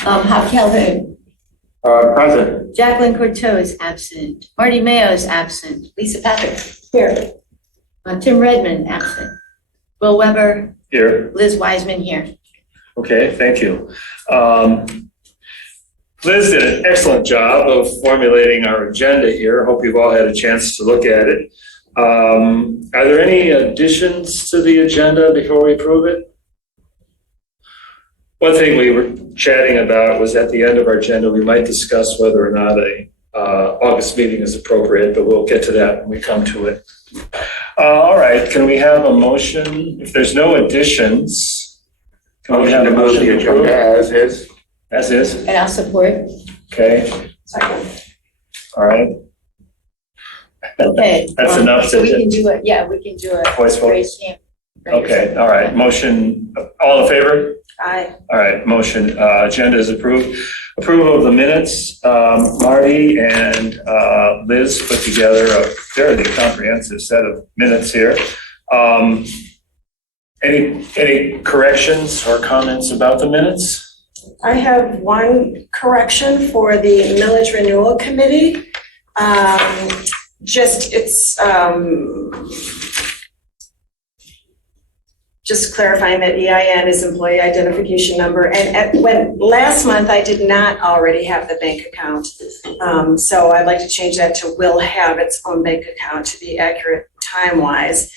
Hop Calhoun. Present. Jacqueline Corteau is absent. Marty Mayo is absent. Lisa Patrick. Here. Tim Redmond, absent. Will Weber. Here. Liz Wiseman, here. Okay, thank you. Liz did an excellent job of formulating our agenda here. Hope you've all had a chance to look at it. Are there any additions to the agenda before we approve it? One thing we were chatting about was at the end of our agenda, we might discuss whether or not a August meeting is appropriate, but we'll get to that when we come to it. All right, can we have a motion? If there's no additions, can we have a motion to approve? As is. As is? And I'll support. Okay. Second. All right. Okay. That's enough. So we can do it. Yeah, we can do it. Voice vote? Okay, all right. Motion, all in favor? Aye. All right, motion, agenda is approved. Approval of the minutes. Marty and Liz put together a fairly comprehensive set of minutes here. Any corrections or comments about the minutes? I have one correction for the millage renewal committee. Just clarifying that EIN is employee identification number. And when last month I did not already have the bank account. So I'd like to change that to will have its own bank account to be accurate time-wise.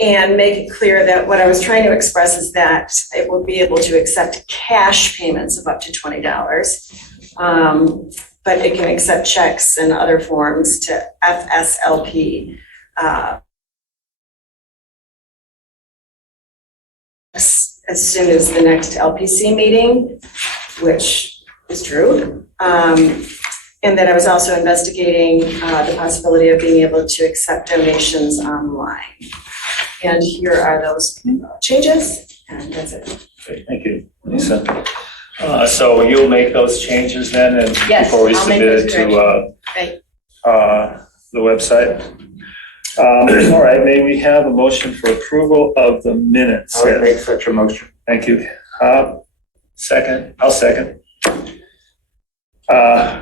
And make it clear that what I was trying to express is that it will be able to accept cash payments of up to $20. But it can accept checks and other forms to FSLP. As soon as the next LPC meeting, which is true. And that I was also investigating the possibility of being able to accept donations online. And here are those changes, and that's it. Okay, thank you, Lisa. So you'll make those changes then, and Yes, before we I'll make submit it those to Right. the website. All right, may we have a motion for approval of the minutes? I would make such a motion. Thank you. Second, I'll second.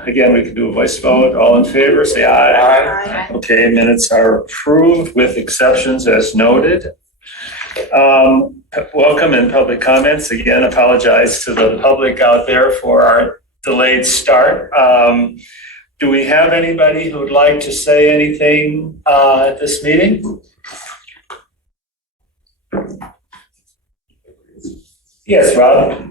Again, we can do a voice vote. All in favor, say aye. Aye. Okay, minutes are approved with exceptions as noted. Welcome and public comments. Again, apologize to the public out there for our delayed start. Do we have anybody who would like to say anything at this meeting? Yes, Rob?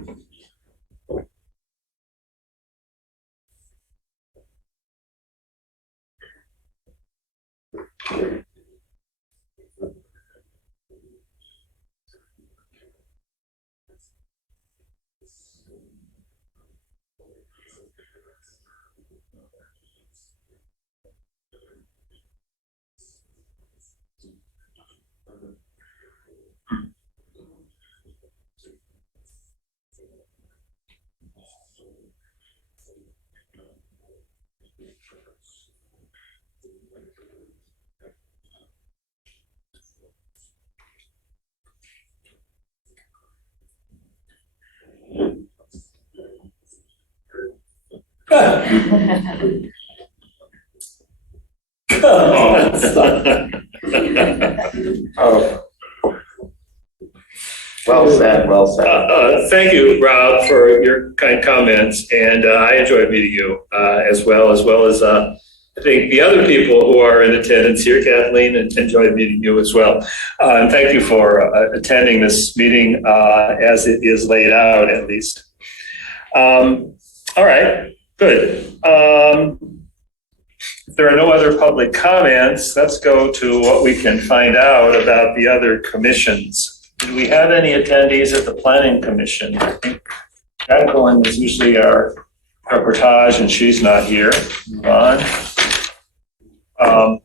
Oh. Well said, well said. Thank you, Rob, for your kind comments, and I enjoyed meeting you as well as I think the other people who are in attendance here. Kathleen, and enjoyed meeting you as well. And thank you for attending this meeting as it is laid out, at least. All right, good. If there are no other public comments, let's go to what we can find out about the other commissions. Do we have any attendees at the Planning Commission? I think Jacqueline is usually our reportage, and she's not here. Move on.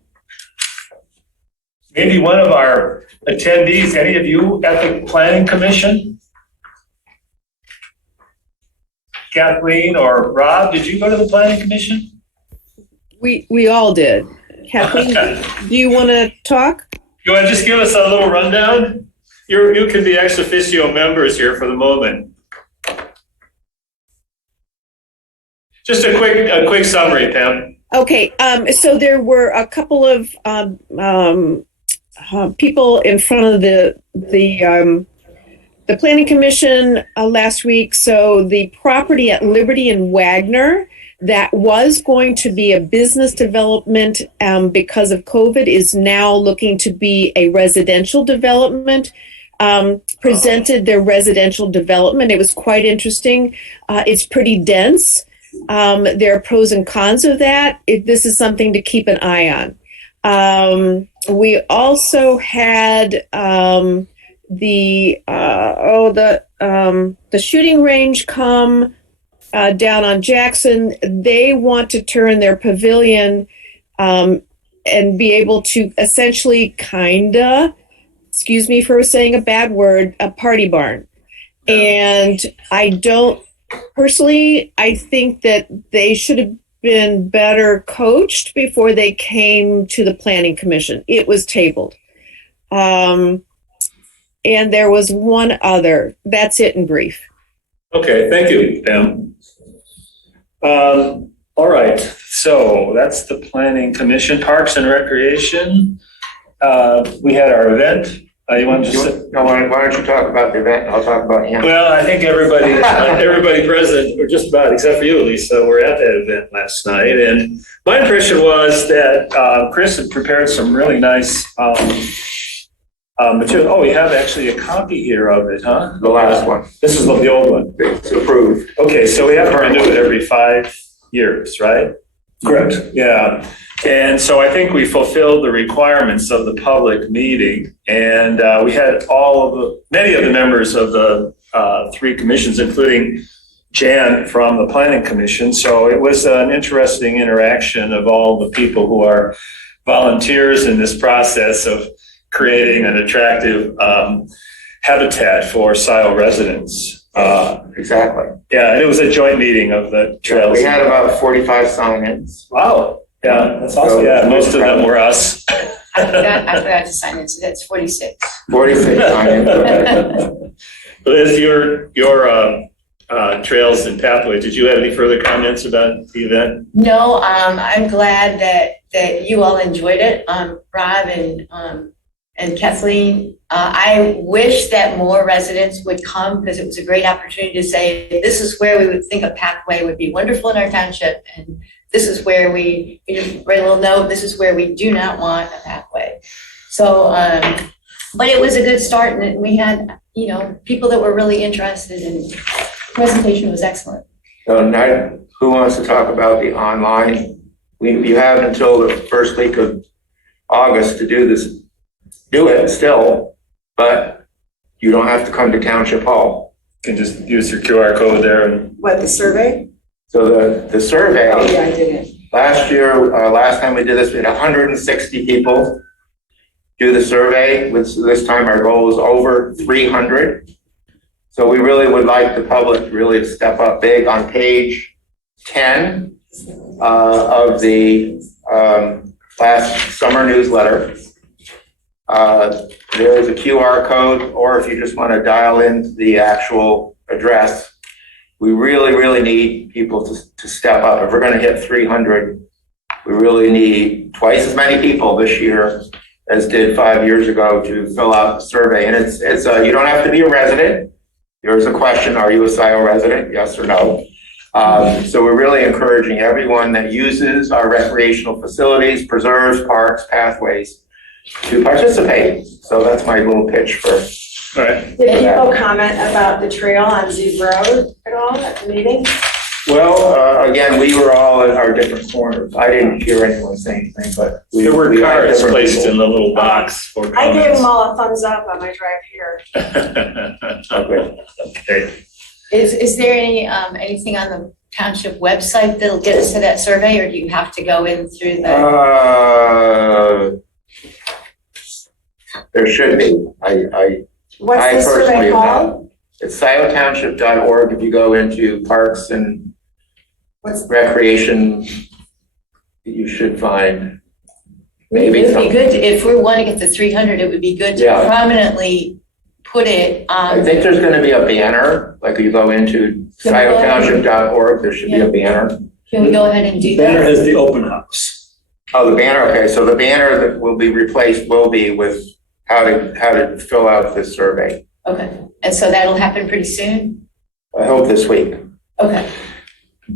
Maybe one of our attendees, any of you at the Planning Commission? Kathleen or Rob, did you go to the Planning Commission? We all did. Kathleen, do you want to talk? You want to just give us a little rundown? You can be ex officio members here for the moment. Just a quick summary, Pam. Okay, so there were a couple of people in front of the Planning Commission last week. So the property at Liberty and Wagner that was going to be a business development because of COVID is now looking to be a residential development. Presented their residential development. It was quite interesting. It's pretty dense. There are pros and cons of that. This is something to keep an eye on. We also had the shooting range come down on Jackson. They want to turn their pavilion and be able to essentially excuse me for saying a bad word, a party barn. And I think that they should have been better coached before they came to the Planning Commission. It was tabled. And there was one other. That's it in brief. Okay, thank you, Pam. All right, so that's the Planning Commission. Parks and Recreation. We had our event. You want to just No, why don't you talk about the event, and I'll talk about him. Well, I think everybody present, or just about, except for you, Lisa, were at that event last night. And my impression was that Chris had prepared some really nice material. Oh, we have actually a copy here of it, huh? The last one. This is the old one. It's approved. Okay, so we have to renew it every 5 years, right? Correct. Yeah. And so I think we fulfilled the requirements of the public meeting, and we had many of the members of the 3 commissions, including Jan from the Planning Commission. So it was an interesting interaction of all the people who are volunteers in this process of creating an attractive habitat for Scio residents. Exactly. Yeah, and it was a joint meeting of the trails. We had about 45 sign-ins. Wow. Yeah, that's awesome. Yeah, most of them were us. I forgot to sign in, so that's 46. 46 sign-ins. Liz, your trails and pathways, did you have any further comments about the event? No, I'm glad that you all enjoyed it. Rob and Kathleen, I wish that more residents would come because it was a great opportunity to say, this is where we would think a pathway would be wonderful in our township. And this is where we write a little note, this is where we do not want a pathway. So, but it was a good start, and we had, people that were really interested, and the presentation was excellent. So now, who wants to talk about the online? You have until the first week of August to do this. Do it still, but you don't have to come to Township Hall. You can just use your QR code there. And What, the survey? So the survey. Oh, yeah, I did it. Last time we did this, we had 160 people do the survey. This time our goal is over 300. So we really would like the public really to step up big. On page 10 of the last summer newsletter, there is a QR code, or if you just want to dial in the actual address, we really need people to step up. If we're going to hit 300, we really need twice as many people this year as did 5 years ago to fill out the survey. And it's you don't have to be a resident. There's a question, are you a Scio resident? Yes or no? So we're really encouraging everyone that uses our recreational facilities, preserves, parks, pathways to participate. So that's my little pitch for. all right. Did people comment about the trail on Zeke Road at all at the meeting? Well, again, we were all at our different corners. I didn't hear anyone say anything, but There were we had cards different placed people. in the little box for comments. I gave them all a thumbs up on my drive here. Okay. Is there anything on the township website that'll get us to that survey, or do you have to go in through the? There should be. What's I the survey personally have called? not. It's sciotownship.org. If you go into parks and recreation, you should find maybe It would be something. good, if we want to get to 300, it would be good to Yeah. prominently put it I on. think there's going to be a banner, like you go into sciotownship.org, there should be a banner. Can we go ahead and do Banner that? has the open house. Oh, the banner, okay, so the banner that will be replaced will be with how to fill out this survey. Okay, and so that'll happen pretty soon? I hope this week. Okay.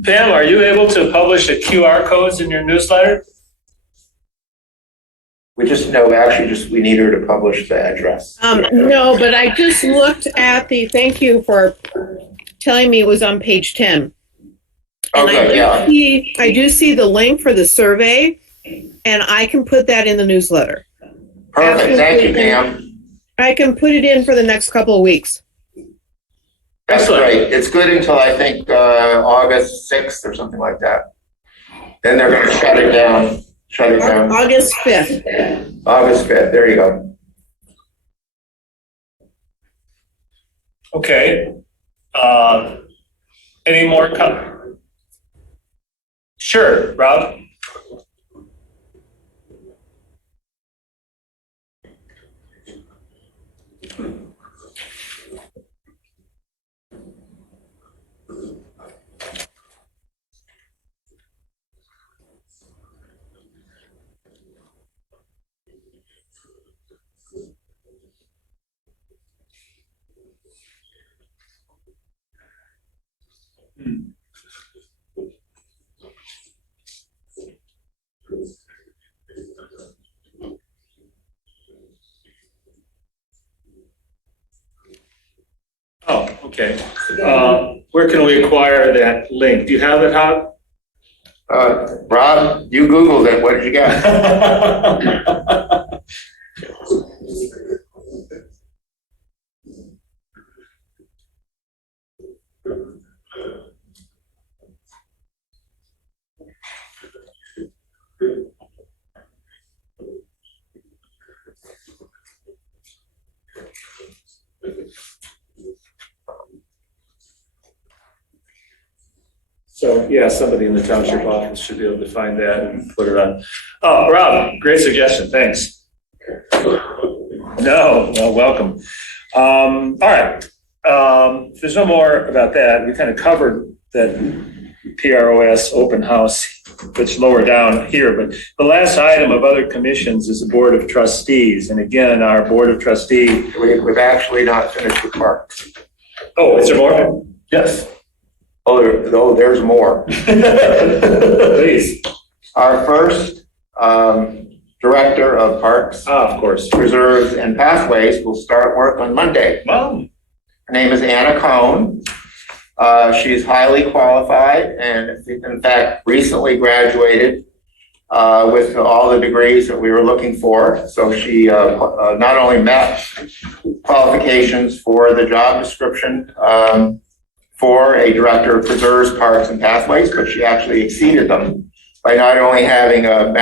Pam, are you able to publish the QR codes in your newsletter? We need her to publish the address. No, but I just looked at thank you for telling me it was on page 10. And Okay, I do see the link for the survey, and I can put that in the newsletter. Perfect, thank you, Pam. I can put it in for the next couple of weeks. That's Excellent. great. It's good until I think August 6th or something like that. Then they're going to shut it down. August 5th. August 5th, there you go. Okay. Any more Sure, Rob? Oh, okay. Where can we acquire that link? Do you have it, Hop? Rob, you Googled it. What did you get? So, yeah, somebody in the township office should be able to find that and put it on. Oh, Rob, great suggestion. Thanks. No, well, welcome. All right. If there's no more about that, we kind of covered that PROS open house, which lower down here. But the last item of other commissions is the Board of Trustees. And again, our Board of Trustees. We've actually not finished the parks. Oh, is there more? Yes. Oh, there's more. Please. Our first director of parks, Of course. reserves, and pathways will start work on Monday. Well, Her name is Anna Cohn. She's highly qualified and, in fact, recently graduated with all the degrees that we were looking for. So she not only met qualifications for the job description for a director of preserves, parks, and pathways, but she actually exceeded them by not only having a a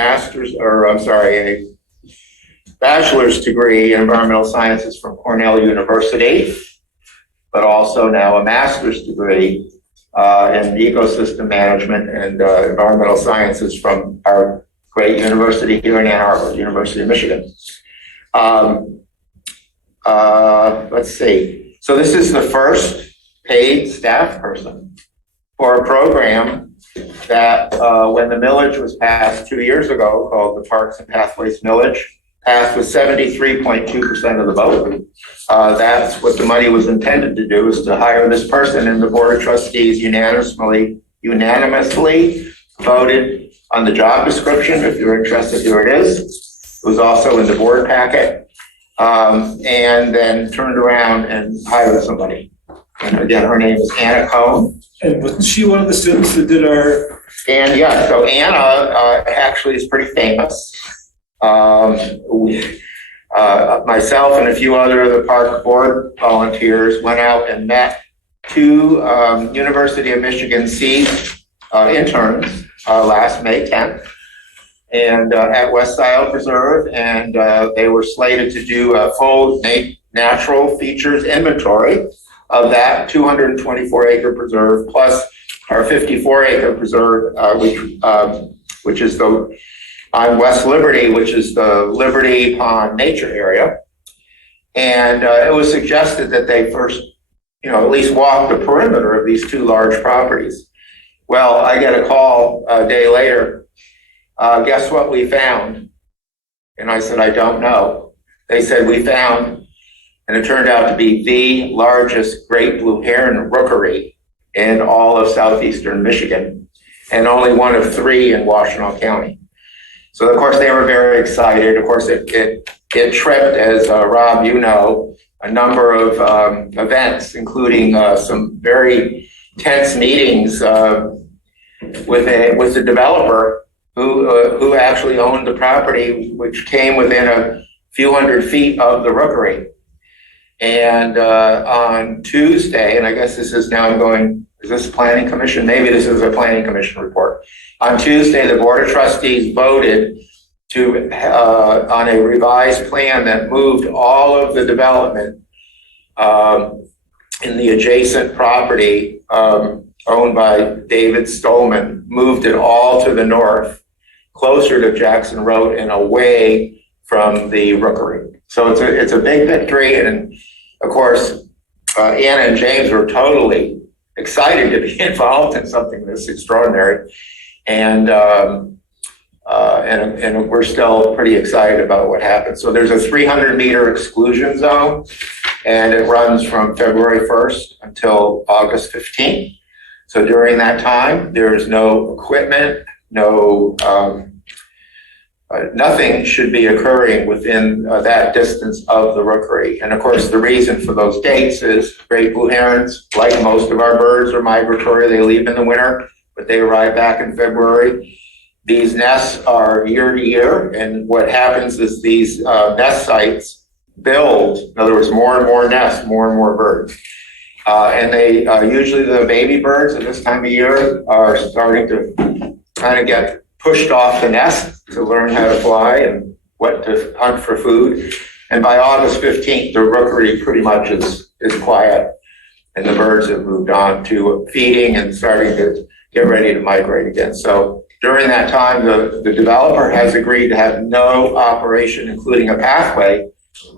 bachelor's degree in environmental sciences from Cornell University, but also now a master's degree in ecosystem management and environmental sciences from our great university here in Ann Arbor, University of Michigan. Let's see. So this is the first paid staff person for a program that when the millage was passed 2 years ago, called the Parks and Pathways Millage, passed with 73.2% of the vote. That's what the money was intended to do, is to hire this person, and the Board of Trustees unanimously voted on the job description. If you're interested, here it is. It was also in the board packet, and then turned around and hired somebody. And again, her name is Anna Cohn. and wasn't she one of the students that did our? And yeah, so Anna actually is pretty famous. Myself and a few other of the park board volunteers went out and met two University of Michigan Seed interns last May 10th and at West Scio Preserve, and they were slated to do a full natural features inventory of that 224-acre preserve plus our 54-acre preserve, which is on West Liberty, which is the Liberty Pond nature area. And it was suggested that they first, at least walk the perimeter of these two large properties. Well, I get a call a day later. Guess what we found? And I said, I don't know. They said, we found, and it turned out to be the largest great blue heron rookery in all of southeastern Michigan, and only one of 3 in Washtenaw County. So of course they were very excited. Of course it tripped, as Rob, you know, a number of events, including some very tense meetings with the developer who actually owned the property, which came within a few hundred feet of the rookery. And on Tuesday, and I guess this is now is this planning commission? Maybe this is a planning commission report. On Tuesday, the Board of Trustees voted to on a revised plan that moved all of the development in the adjacent property owned by David Stolman, moved it all to the north, closer to Jackson Road and away from the rookery. So it's a big victory, and of course, Anna and James were totally excited to be involved in something this extraordinary, and we're still pretty excited about what happened. So there's a 300-meter exclusion zone, and it runs from February 1st until August 15th. So during that time, there is no equipment, nothing should be occurring within that distance of the rookery. And of course, the reason for those dates is great blue herons, like most of our birds, are migratory. They leave in the winter, but they arrive back in February. These nests are year to year, and what happens is these nest sites build, in other words, more and more nests, more and more birds. And they usually the baby birds at this time of year are starting to kind of get pushed off the nest to learn how to fly and what to hunt for food. And by August 15th, the rookery pretty much is quiet, and the birds have moved on to feeding and starting to get ready to migrate again. So during that time, the developer has agreed to have no operation, including a pathway,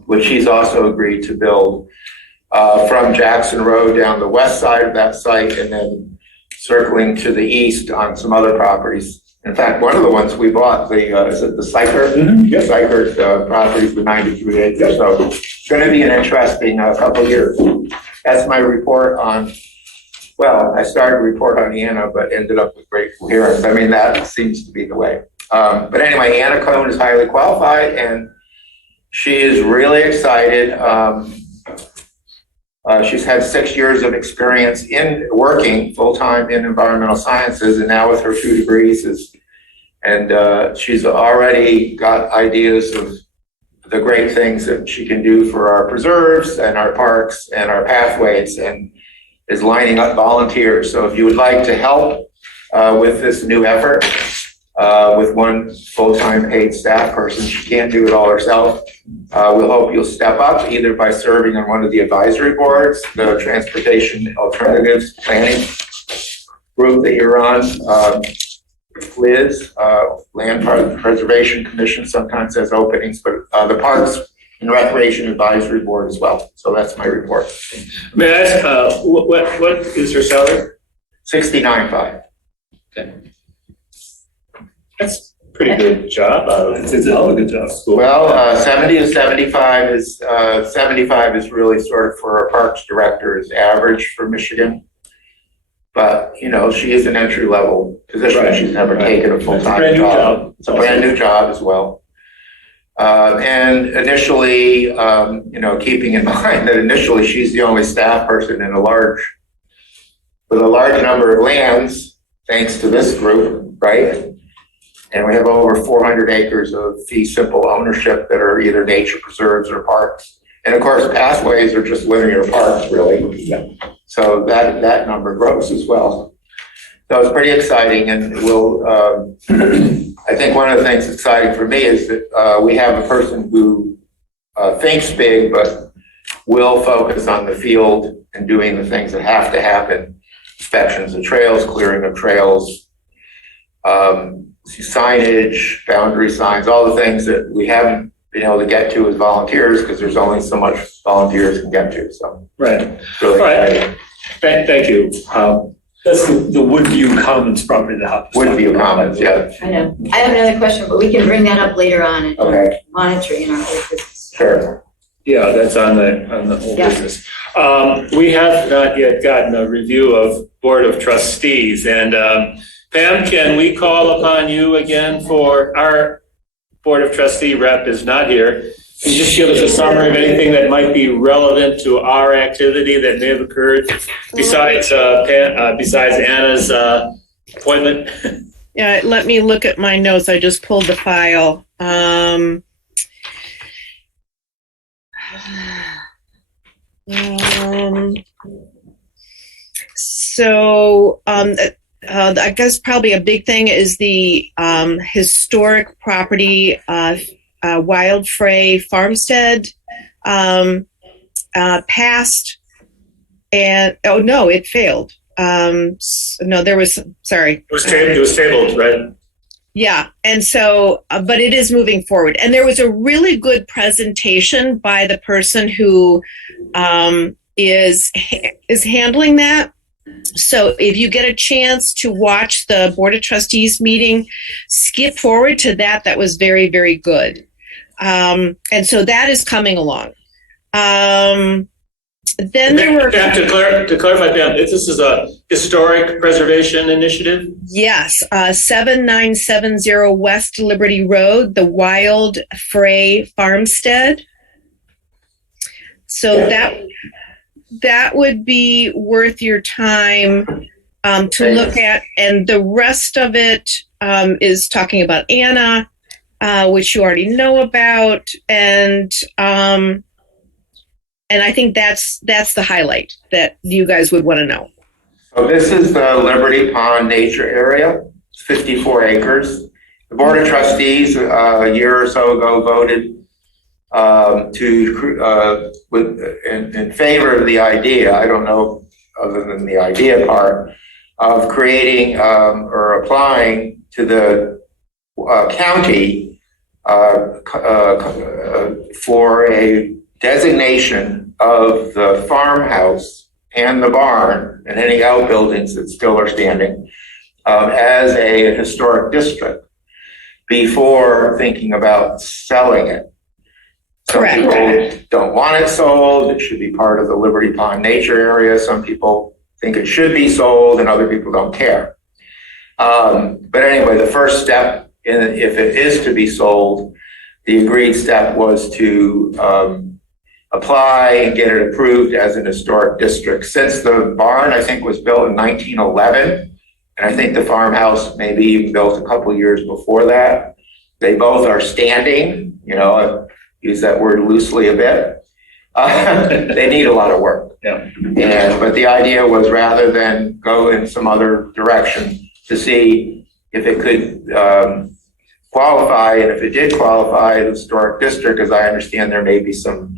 which he's also agreed to build from Jackson Road down the west side of that site, and then circling to the east on some other properties. In fact, one of the ones we bought, is it the Syker? Mm-hmm. Yes. Syker's property for 93 acres. So it's going to be an interesting couple of years. That's my report on, well, I started a report on Anna, but ended up with great coherence. I mean, that seems to be the way. But anyway, Anna Cohn is highly qualified, and she is really excited. She's had 6 years of experience in working full-time in environmental sciences, and now with her 2 degrees she's already got ideas of the great things that she can do for our preserves and our parks and our pathways, and is lining up volunteers. So if you would like to help with this new effort, with one full-time paid staff person, she can't do it all herself. We'll hope you'll step up either by serving on one of the advisory boards, the Transportation Alternatives Planning group that you're on, Liz, Land Preservation Commission sometimes has openings, but the Parks and Recreation Advisory Board as well. So that's my report. May I ask, what is her salary? $69,500. Okay. That's a pretty good job. It's a hell of a good job. Cool. Well, 70 to 75 is 75 is really sort of for a parks director is average for Michigan. But she is an entry level position. Right. She's never taken a full time job. It's a brand new job as well. And initially, keeping in mind that initially she's the only staff person with a large number of lands, thanks to this group, right? And we have over 400 acres of fee simple ownership that are either nature preserves or parks. And of course, pathways are just linear parks, really. Yeah. So that number grows as well. So it's pretty exciting, and I think one of the things exciting for me is that we have a person who thinks big, but will focus on the field and doing the things that have to happen. Inspections of trails, clearing of trails, signage, boundary signs, all the things that we haven't been able to get to as volunteers because there's only so much volunteers can get to. So right. really All right. Thank you. That's the Woodview Commons property, the house. Woodview Commons, yeah, I know. I have another question, but we can bring that up later on in okay, monitoring in our whole business. sure. Yeah, that's on the whole Yeah. business. We have not yet gotten a review of Board of Trustees. And Pam, can we call upon you again for our Board of Trustee rep is not here? Can you just give us a summary of anything that might be relevant to our activity that may have occurred besides Anna's appointment? Yeah, let me look at my notes. I just pulled the file. I guess probably a big thing is the historic property, Wild Fray Farmstead, passed, and it failed. Sorry. It was tabled, right? Yeah. And so, but it is moving forward. And there was a really good presentation by the person who is handling that. So if you get a chance to watch the Board of Trustees meeting, skip forward to that. That was very, very good. And so that is coming along. Then there were... To clarify, Pam, this is a historic preservation initiative? Yes, 7970 West Liberty Road, the Wild Fray Farmstead. So that would be worth your time to look at. And the rest of it is talking about Anna, which you already know about. And I think that's the highlight that you guys would want to know. So this is the Liberty Pond Nature Area. It's 54 acres. The Board of Trustees a year or so ago voted in favor of the idea, I don't know other than the idea part, of creating or applying to the county for a designation of the farmhouse and the barn and any outbuildings that still are standing as a historic district before thinking about selling it. Some Correct. people don't want it sold. It should be part of the Liberty Pond Nature Area. Some people think it should be sold and other people don't care. But anyway, the first step, if it is to be sold, the agreed step was to apply and get it approved as an historic district. Since the barn, I think, was built in 1911, and I think the farmhouse maybe even built a couple years before that, they both are standing, I use that word loosely a bit. They need a lot of work. Yeah. But the idea was rather than go in some other direction to see if it could qualify, and if it did qualify as a historic district, as I understand there may be some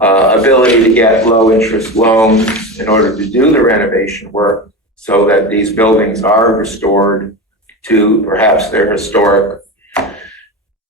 ability to get low interest loans in order to do the renovation work so that these buildings are restored to perhaps their historic,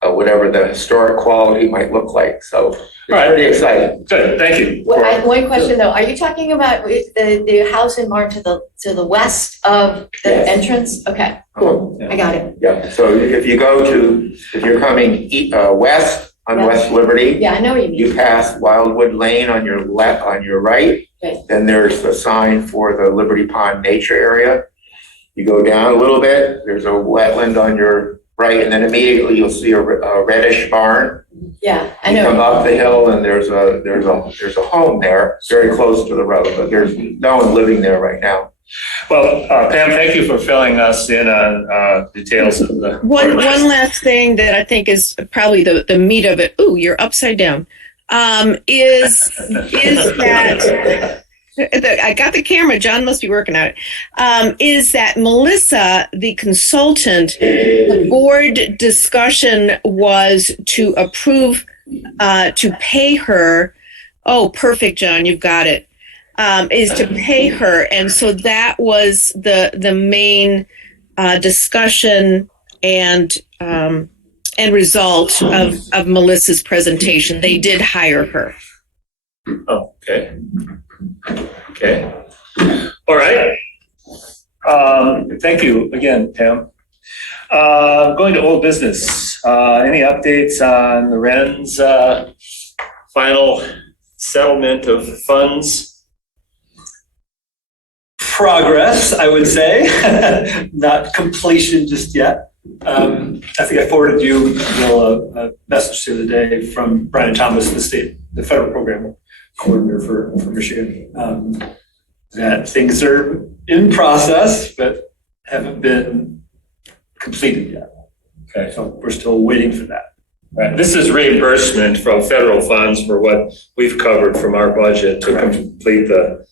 whatever the historic quality might look like. So it's pretty exciting. Good, thank you. One question though, are you talking about the house in barn to the west of the Yes. entrance? Okay, cool, I got it. Yeah, so if you're coming west on Yeah. West Liberty, Yeah, I know what you mean. you pass Wildwood Lane on your left, on your right. Right. Then there's a sign for the Liberty Pond Nature Area. You go down a little bit, there's a wetland on your right, and then immediately you'll see a reddish barn. Yeah, I You come know. up the hill and there's a home there, very close to the road, but there's no one living there right now. Well, Pam, thank you for filling us in on details of the. One last thing that I think is probably the meat of it. Ooh, you're upside down. Is that I got the camera. John must be working on it. Is that Melissa, the consultant, the board discussion was to approve to pay her. Oh, perfect, John, you've got it. Is to pay her, and so that was the main discussion and result of Melissa's presentation. They did hire her. Oh, okay. Okay. All right. Thank you again, Pam. Going to old business. Any updates on the Wren's final settlement of funds? Progress, I would say, not completion just yet. I think I forwarded you, Bill, a message the other day from Brian Thomas, the federal program coordinator for Michigan, that things are in process, but haven't been completed yet. Okay. So we're still waiting for that. Right. This is reimbursement from federal funds for what we've covered from our budget to complete the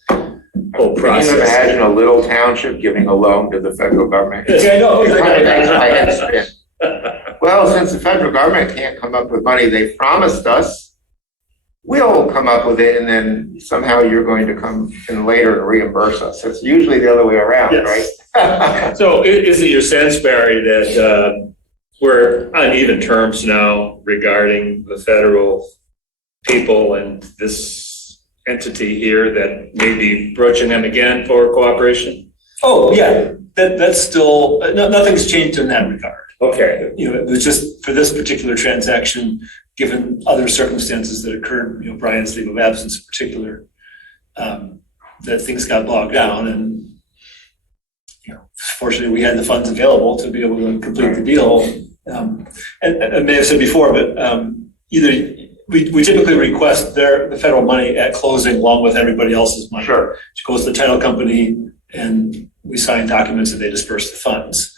whole process. Can you imagine a little township giving a loan to the federal government? Yeah, I know. Well, since the federal government can't come up with money they promised us, we'll come up with it, and then somehow you're going to come in later and reimburse us. It's usually the other way around, Yes. right? So is it your sense, Barry, that we're on even terms now regarding the federal people and this entity here that may be broaching them again for cooperation? Oh, yeah, that's still, nothing's changed in that regard. Okay. You know, it was just for this particular transaction, given other circumstances that occurred, you know, Brian's leave of absence in particular, that things got bogged down, and, you know, fortunately we had the funds available to be able to complete the deal. And I may have said before, but either we typically request the federal money at closing along with everybody else's money. Sure. Which goes to the title company, and we sign documents and they disperse the funds.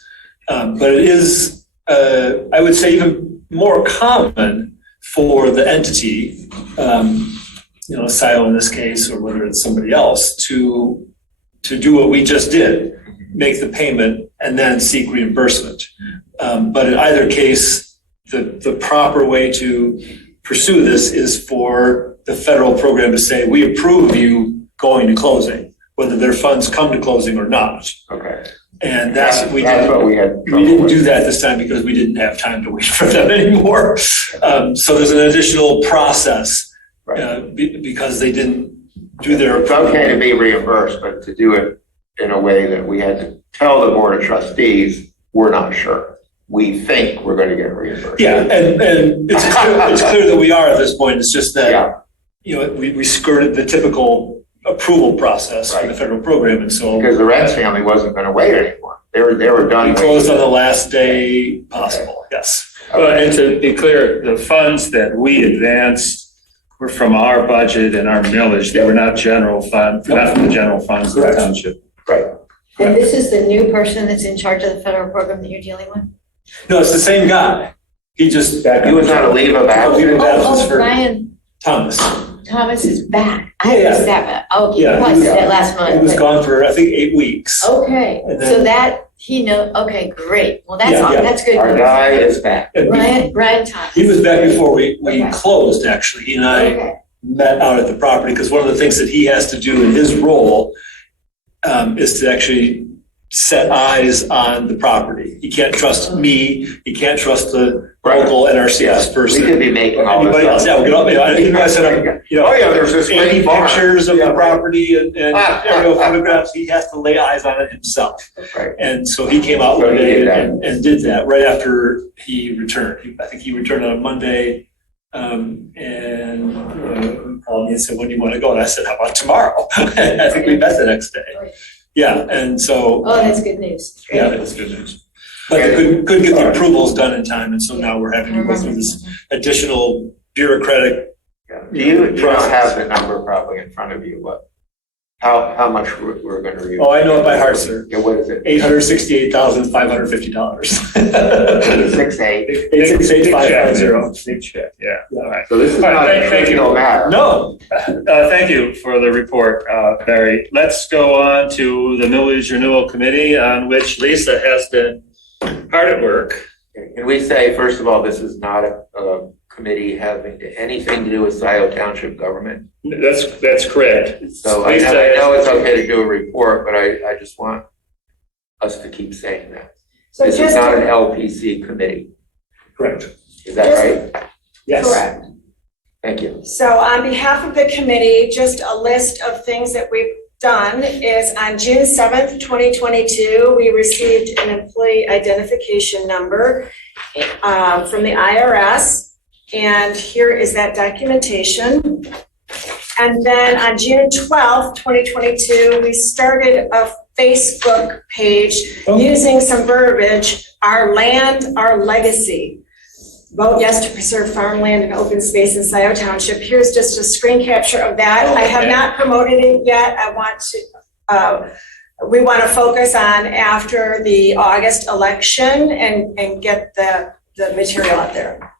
But it is, I would say, even more common for the entity, you know, Scio in this case, or whether it's somebody else, to do what we just did, make the payment and then seek reimbursement. But in either case, the proper way to pursue this is for the federal program to say, we approve you going to closing, whether their funds come to closing or not. Okay. And that's what we That's did. what we had. We didn't do that this time because we didn't have time to wait for them anymore. So there's an additional process because they didn't do their. It's okay to be reimbursed, but to do it in a way that we had to tell the Board of Trustees, we're not sure. We think we're going to get reimbursed. Yeah, and it's clear that we are at this point. It's just that, you know, we skirted the typical approval process for the federal program, and so. Because the Reds family wasn't going to wait anymore. They were done. We closed on the last day possible, yes. And to be clear, the funds that we advanced were from our budget and our millage. They were not general fund, not from the general funds of the township. Right. And this is the new person that's in charge of the federal program that you're dealing with? No, it's the same guy. He just. He was on a leave of absence. Brian Thomas is back. I missed that. Oh, he Yeah, was that last month. He was gone for, I think, 8 weeks. Okay, And then- so that, he knows, okay, great. Well, that's, Yeah. that's good. Our news. guy is back. And Brian Thomas. He was back before we Okay. closed, actually. He and I Okay. met out at the property, because one of the things that he has to do in his role is to actually set eyes on the property. He can't trust me. He can't trust the local NRCS person. We could be making all this Anybody else? up. Yeah, we could all, I think I said, you know, Oh, yeah, there's this 80 great farm. pictures of Yeah, the right. property and aerial photographs. He has to lay eyes on it himself. Right. And so he came out So one he day did that. and did that right after he returned. I think he returned on a Monday, and called me and said, when do you want to go? And I said, how about tomorrow? And I think we met the next day. Yeah, and so. Oh, that's good news. Yeah, that's good news. But they couldn't get the approvals done in time, and so now we're having to go through this additional bureaucratic. You don't have the number probably in front of you, but how much we're going to review? Oh, I know it by heart, sir. Yeah, what is it? $868,550. 6.8. 868,550. Big check, yeah. All right. So this is All right, not a thank you. trivial matter. No, Thank you for the report, Barry. Let's go on to the millage renewal committee, on which Lisa has been hard at work. Can we say, first of all, this is not a committee having anything to do with Scio Township government? That's correct. So I know it's okay to do a report, but I just want us to keep saying that. So This is just not to- an LPC committee. correct. Is that right? Yes. Correct. Thank you. So on behalf of the committee, just a list of things that we've done is on June 7th, 2022, we received an employee identification number from the IRS. And here is that documentation. And then on June 12th, 2022, we started a Facebook page using some verbiage, Our Land, Our Legacy. Vote yes to preserve farmland and open space in Scio Township. Here's just a screen capture of that. I have not promoted it yet. We want to focus on after the August election and get the material out there.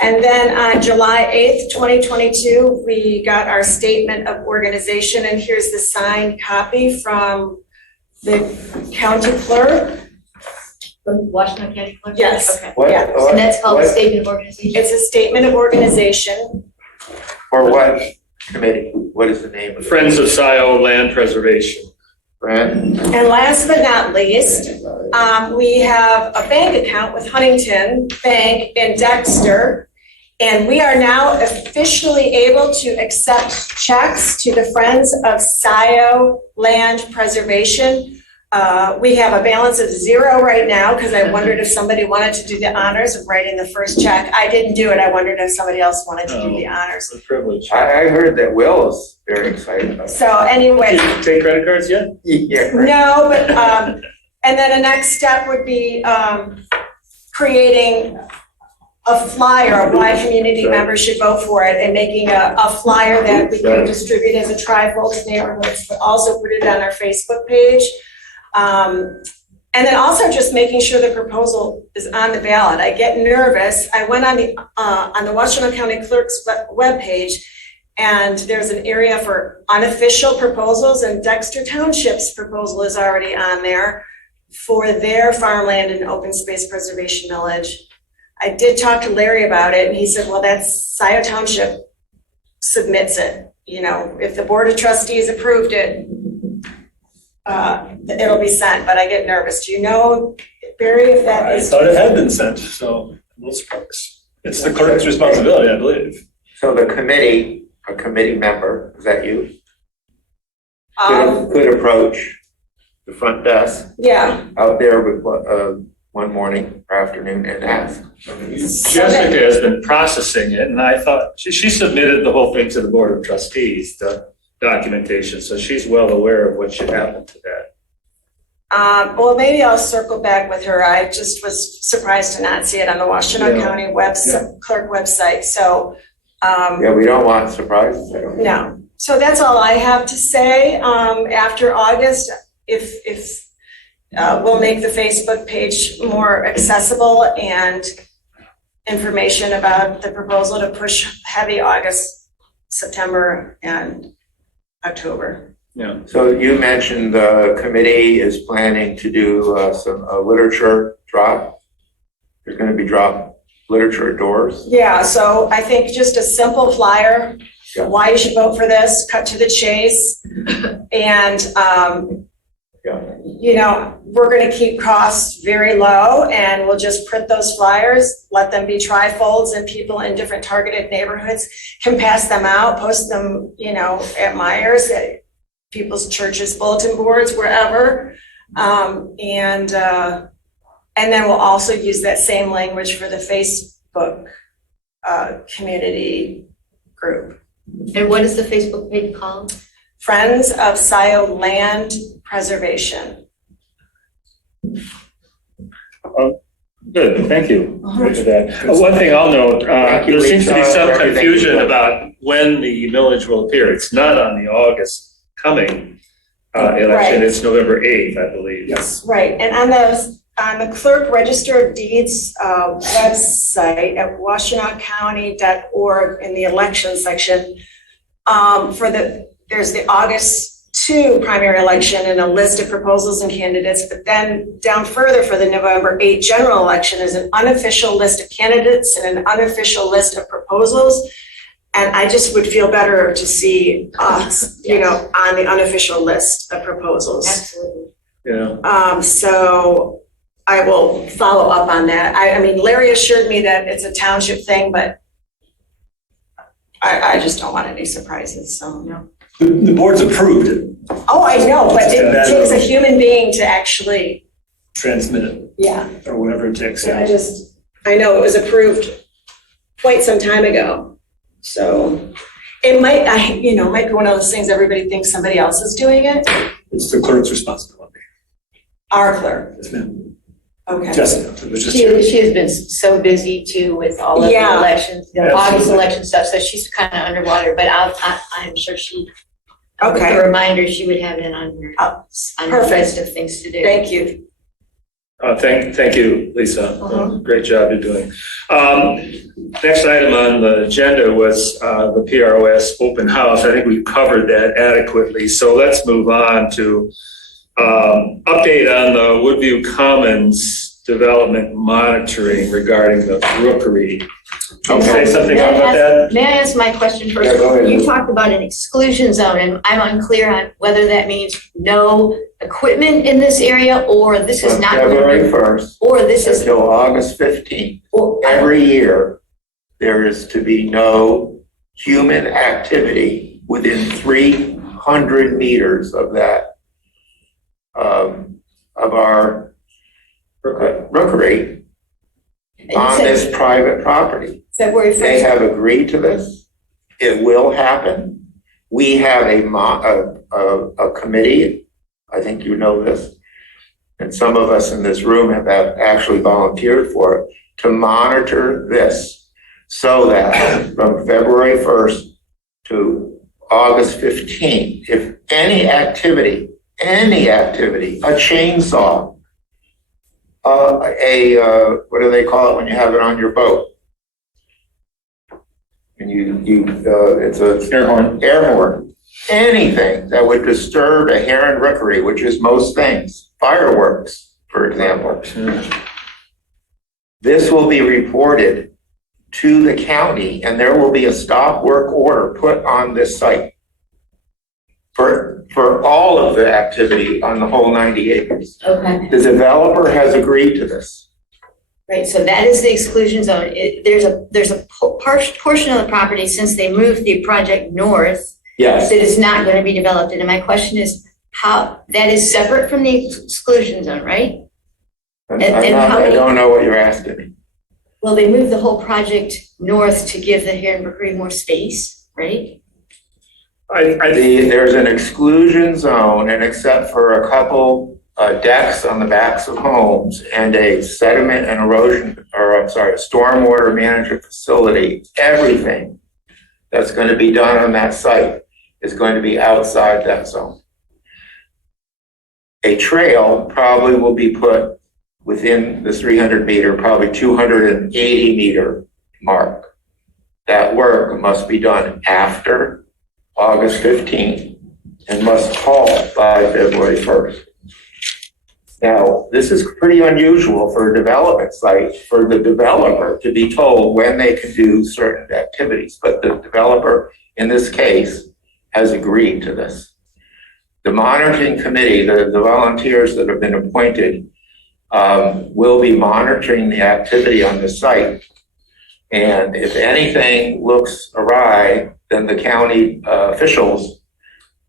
And then on July 8th, 2022, we got our statement of organization, and here's the signed copy from the county clerk. From Washington County Clerk? Yes. Okay. Yeah. And that's called a statement of organization? It's a statement of organization. For what committee? What is the name of it? Friends of Scio Land Preservation. Friend? And last but not least, we have a bank account with Huntington Bank in Dexter. And we are now officially able to accept checks to the Friends of Scio Land Preservation. We have a balance of 0 right now because I wondered if somebody wanted to do the honors of writing the first check. I didn't do it. I wondered if somebody else wanted to do the honors. It's a privilege. I heard that Will is very excited about it. So anyway, Did you take credit cards yet? Yeah, right. no, but, and then the next step would be creating a flyer of why community members should vote for it and making a flyer that we can distribute as a trifold to neighborhoods, but also put it on our Facebook page. And then also just making sure the proposal is on the ballot. I get nervous. I went on the Washington County Clerk's webpage, and there's an area for unofficial proposals, and Dexter Township's proposal is already on there for their farmland and open space preservation millage. I did talk to Larry about it, and he said, well, that's Scio Township submits it. You know, if the Board of Trustees approved it, it'll be sent, but I get nervous. Do you know, Barry, if that I is? thought it had been sent, so I'm a little surprised. It's the clerk's responsibility, I believe. So the committee, a committee member, is that you? Um, Could approach the front desk yeah. out there with one morning or afternoon and ask. Jessica has been processing it, and I thought, she submitted the whole thing to the Board of Trustees, the documentation, so she's well aware of what should happen to that. Well, maybe I'll circle back with her. I just was surprised to not see it on the Washington County clerk website. So, Yeah, we don't want surprises. I don't think. no. So that's all I have to say. After August, if we'll make the Facebook page more accessible and information about the proposal to push heavy August, September, and October. Yeah. So you mentioned the committee is planning to do some literature drop. There's going to be drop literature doors. Yeah, so I think just a simple flyer, Yeah. why you should vote for this, cut to the chase. And, Yeah. you know, we're going to keep costs very low, and we'll just print those flyers, let them be trifolds, and people in different targeted neighborhoods can pass them out, post them, you know, at Myers, at people's churches, bulletin boards, wherever. And then we'll also use that same language for the Facebook community group. And what is the Facebook page called? Friends of Scio Land Preservation. Good, thank you for that. One thing I'll note, Thank you, there seems to be Lisa, some for everything confusion you've done. about when the millage will appear. It's not on the August coming election, Right. it's November 8th, I believe. Yes, right. And on the Clerk Register of Deeds website at washingtoncounty.org in the election section, there's the August 2 primary election and a list of proposals and candidates, but then down further for the November 8 general election is an unofficial list of candidates and an unofficial list of proposals. And I just would feel better to see us, you know, on the unofficial list of proposals. Absolutely. Yeah. So I will follow up on that. I mean, Larry assured me that it's a township thing, but I just don't want any surprises, so. No. The board's approved it, Oh, I know, but it Yeah. takes a human being to actually, transmit it, yeah. or whatever it takes. I know it was approved quite some time ago. So it might, might be one of those things everybody thinks somebody else is doing it. It's the clerk's responsibility. Our clerk, Yes, ma'am. okay. Jessica, it was just She here. has been so busy too with all of the Yeah. elections, the Absolutely. August election stuff, so she's kind of underwater, but I'm sure she, with Okay. a reminder, she would have it on her, Oh, on her perfect. list of things to do. Thank you. Thank you, Lisa. Uh-huh. Great job you're doing. Next item on the agenda was the PROS open house. I think we covered that adequately. So let's move on to update on the Woodview Commons development monitoring regarding the Rookery. Can you say something May I about ask- that? May I ask my question first? Yeah, go ahead. You talked about an exclusion zone, and I'm unclear on whether that means no equipment in this area, or this is From not, February 1st or this is, until August 15th, or- every year, there is to be no human activity within 300 meters of that, of our rookery and you on said this private property. February They 1st. have agreed to this. It will happen. We have a committee, I think you know this, and some of us in this room have actually volunteered for it, to monitor this so that from February 1st to August 15th, if any activity, a chainsaw, what do they call it when you have it on your boat? And it's a air horn, anything that would disturb a heron rookery, which is most things, fireworks, for example. This will be reported to the county, and there will be a stop work order put on this site for all of the activity on the whole 90 acres. Okay, The developer has agreed to this. right, so that is the exclusion zone. There's a portion of the property, since they moved the project north, Yes. that is not going to be developed. And my question is, how, that is separate from the exclusion zone, right? I don't know what you're asking me. Well, they moved the whole project north to give the Heron Rookery more space, right? There's an exclusion zone, and except for a couple decks on the backs of homes and a sediment and erosion, a stormwater management facility, everything that's going to be done on that site is going to be outside that zone. A trail probably will be put within the 300 meter, probably 280 meter mark. That work must be done after August 15th and must halt by February 1st. Now, this is pretty unusual for a development site, for the developer to be told when they can do certain activities, but the developer, in this case, has agreed to this. The monitoring committee, the volunteers that have been appointed, will be monitoring the activity on the site. And if anything looks awry, then the county officials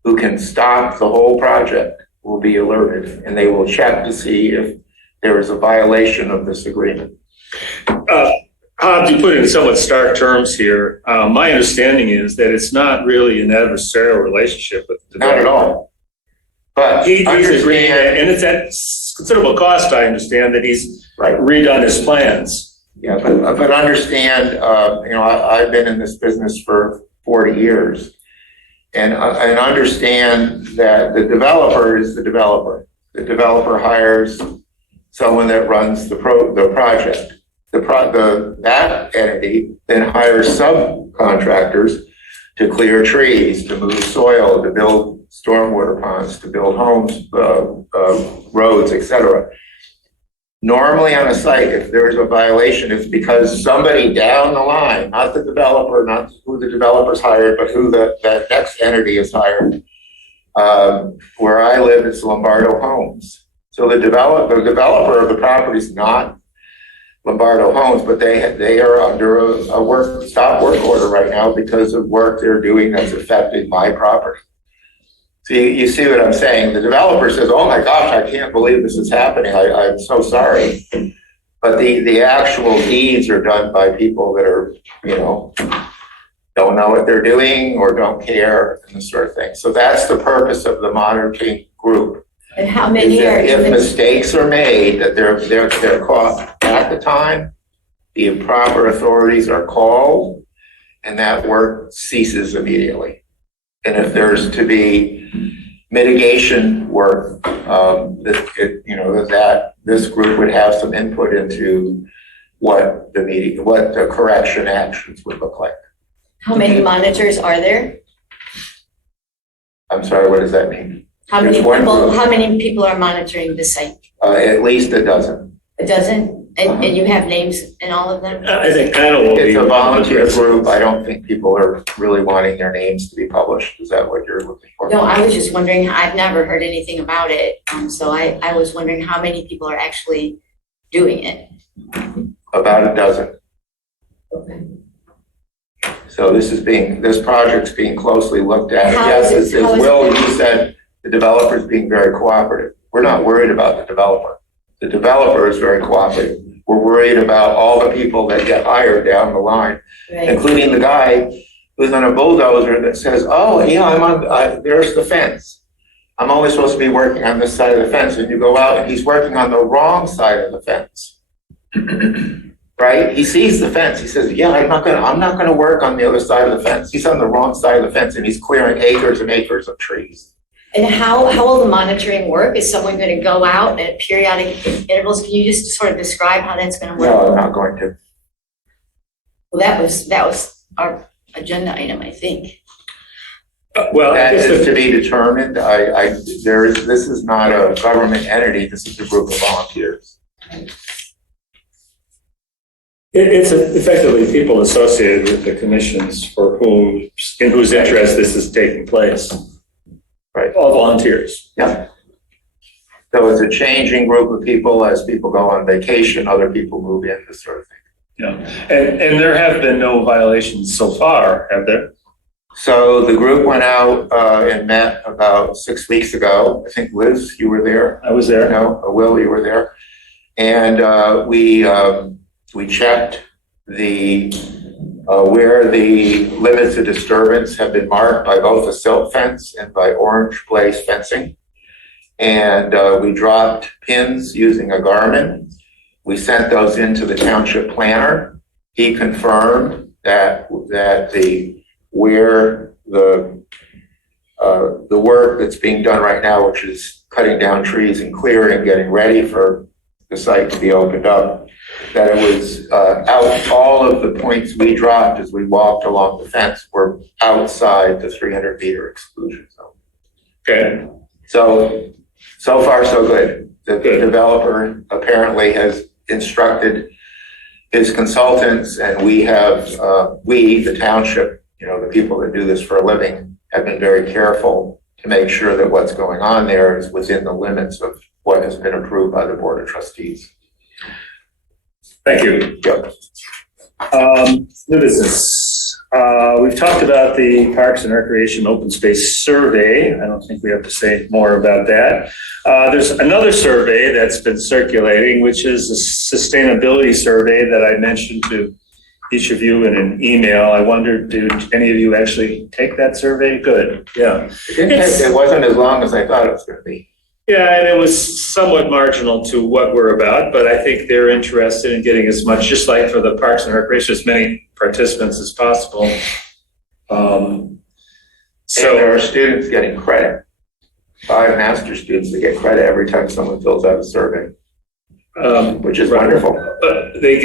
who can stop the whole project will be alerted, and they will check to see if there is a violation of this agreement. Bob, you put it in somewhat stark terms here. My understanding is that it's not really an adversarial relationship with the Not developer. at all. But He's agreeing, understand, and it's at considerable cost, I understand, that he's right, redone his plans. yeah, but understand, I've been in this business for 40 years. And understand that the developer is the developer. The developer hires someone that runs the project. That entity then hires subcontractors to clear trees, to move soil, to build stormwater ponds, to build homes, roads, etc. Normally on a site, if there's a violation, it's because somebody down the line, not the developer, not who the developer's hired, but who that next entity is hired. Where I live, it's Lombardo Homes. So the developer of the property is not Lombardo Homes, but they are under a stop work order right now because of work they're doing that's affecting my property. So you see what I'm saying? The developer says, oh my gosh, I can't believe this is happening. I'm so sorry. But the actual deeds are done by people that are, don't know what they're doing or don't care and this sort of thing. So that's the purpose of the monitoring group. And how many are If in the, mistakes are made, that they're caught at the time, the proper authorities are called, and that work ceases immediately. And if there's to be mitigation work, that this group would have some input into what the correction actions would look like. how many monitors are there? I'm sorry, what does that mean? How many There's one people, group. how many people are monitoring the site? At least a dozen. A dozen? And you have names in all of them? I think Anna will be. It's a volunteer group. I don't think people are really wanting their names to be published. Is that what you're looking for? No, I was just wondering, I've never heard anything about it. So I was wondering how many people are actually doing it. About a dozen. Okay. So this project's being closely looked at. How Yes, is as it- how is Will, it- you said, the developer's being very cooperative. We're not worried about the developer. The developer is very cooperative. We're worried about all the people that get hired down the line, Right. including the guy who's on a bulldozer that says, oh, yeah, there's the fence. I'm only supposed to be working on this side of the fence. And you go out and he's working on the wrong side of the fence. Right? He sees the fence. He says, yeah, I'm not gonna work on the other side of the fence. He's on the wrong side of the fence and he's clearing acres and acres of trees. And how will the monitoring work? Is someone going to go out at periodic intervals? Can you just sort of describe how that's going to work? No, I'm not going to. Well, that was our agenda item, I think. Well, That just is to- to be determined. This is not a government entity. This is a group of volunteers. It's effectively people associated with the commissions in whose interest this is taking place. Right. All volunteers. Yeah. So it's a changing group of people as people go on vacation, other people move in, this sort of thing. Yeah. And there have been no violations so far, have there? So the group went out and met about 6 weeks ago. I think Liz, you were there. I was there. No, Will, you were there. And we checked where the limits of disturbance have been marked by both a silt fence and by orange blaze fencing. And we dropped pins using a Garmin. We sent those into the township planner. He confirmed that where the work that's being done right now, which is cutting down trees and clearing, getting ready for the site to be opened up, that it was all of the points we dropped as we walked along the fence were outside the 300-meter exclusion zone. Okay. So far so good. The Good. developer apparently has instructed his consultants, and we, the township, the people that do this for a living, have been very careful to make sure that what's going on there is within the limits of what has been approved by the Board of Trustees. Thank you. Yep. New business. We've talked about the Parks and Recreation Open Space Survey. I don't think we have to say more about that. There's another survey that's been circulating, which is a sustainability survey that I mentioned to each of you in an email. I wondered, did any of you actually take that survey? Good. Yeah. It wasn't as long as I thought it was going to be. Yeah, and it was somewhat marginal to what we're about, but I think they're interested in getting as much, just like for the Parks and Recreation, as many participants as possible. And there are students getting credit. 5 master's students that get credit every time someone fills out a survey, which is wonderful. But they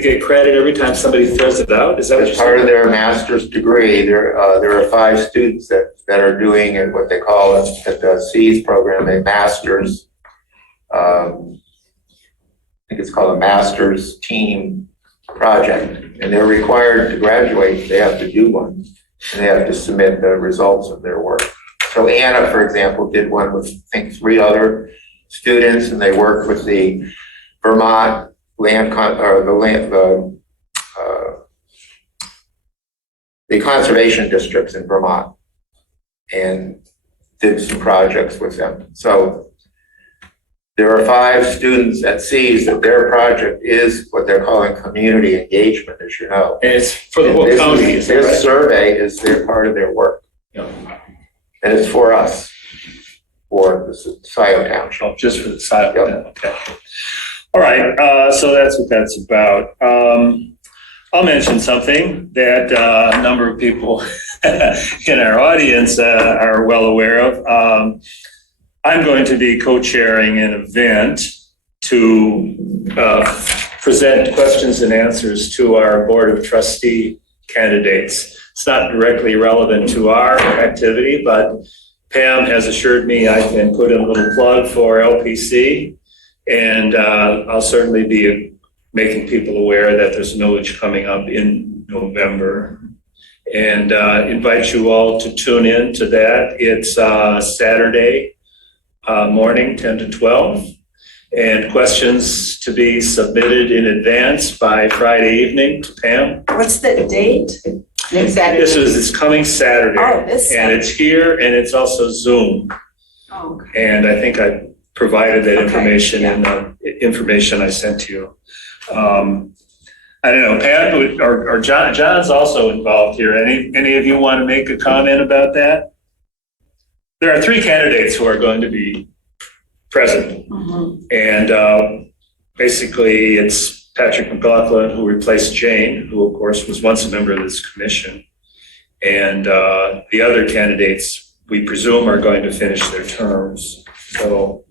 get credit every time somebody fills it out? Is that what As you're part of saying? their master's degree, there are 5 students that are doing what they call at the C's program a master's. I think it's called a master's team project, and they're required to graduate. They have to do one, and they have to submit the results of their work. So Anna, for example, did one with I think 3 other students, and they worked with the Vermont the conservation districts in Vermont. and did some projects with them. So there are 5 students at C's that their project is what they're calling community engagement, as you know. And it's for the And whole this county, is- is that right? This survey is their part of their work. Yeah. And it's for us, for the Scio Township. Oh, just for the side, Yep. okay. All right, so that's what that's about. I'll mention something that a number of people in our audience are well aware of. I'm going to be co-chairing an event to present questions and answers to our Board of Trustee candidates. It's not directly relevant to our activity, but Pam has assured me I can put in a little plug for LPC, and I'll certainly be making people aware that there's millage coming up in November, and invite you all to tune in to that. It's Saturday morning, 10 to 12, and questions to be submitted in advance by Friday evening to Pam. What's the date? Next Saturday. It's coming Saturday. Oh, this And it's here, and it's also Zoom. Oh, okay. And I think I provided that Okay, information in the information I sent to you. I don't know, Pat or John. John's also involved here. Any of you want to make a comment about that? There are 3 candidates who are going to be present, and basically it's Patrick McLaughlin, who replaced Jane, who of course was once a member of this commission, and the other candidates we presume are going to finish their terms. So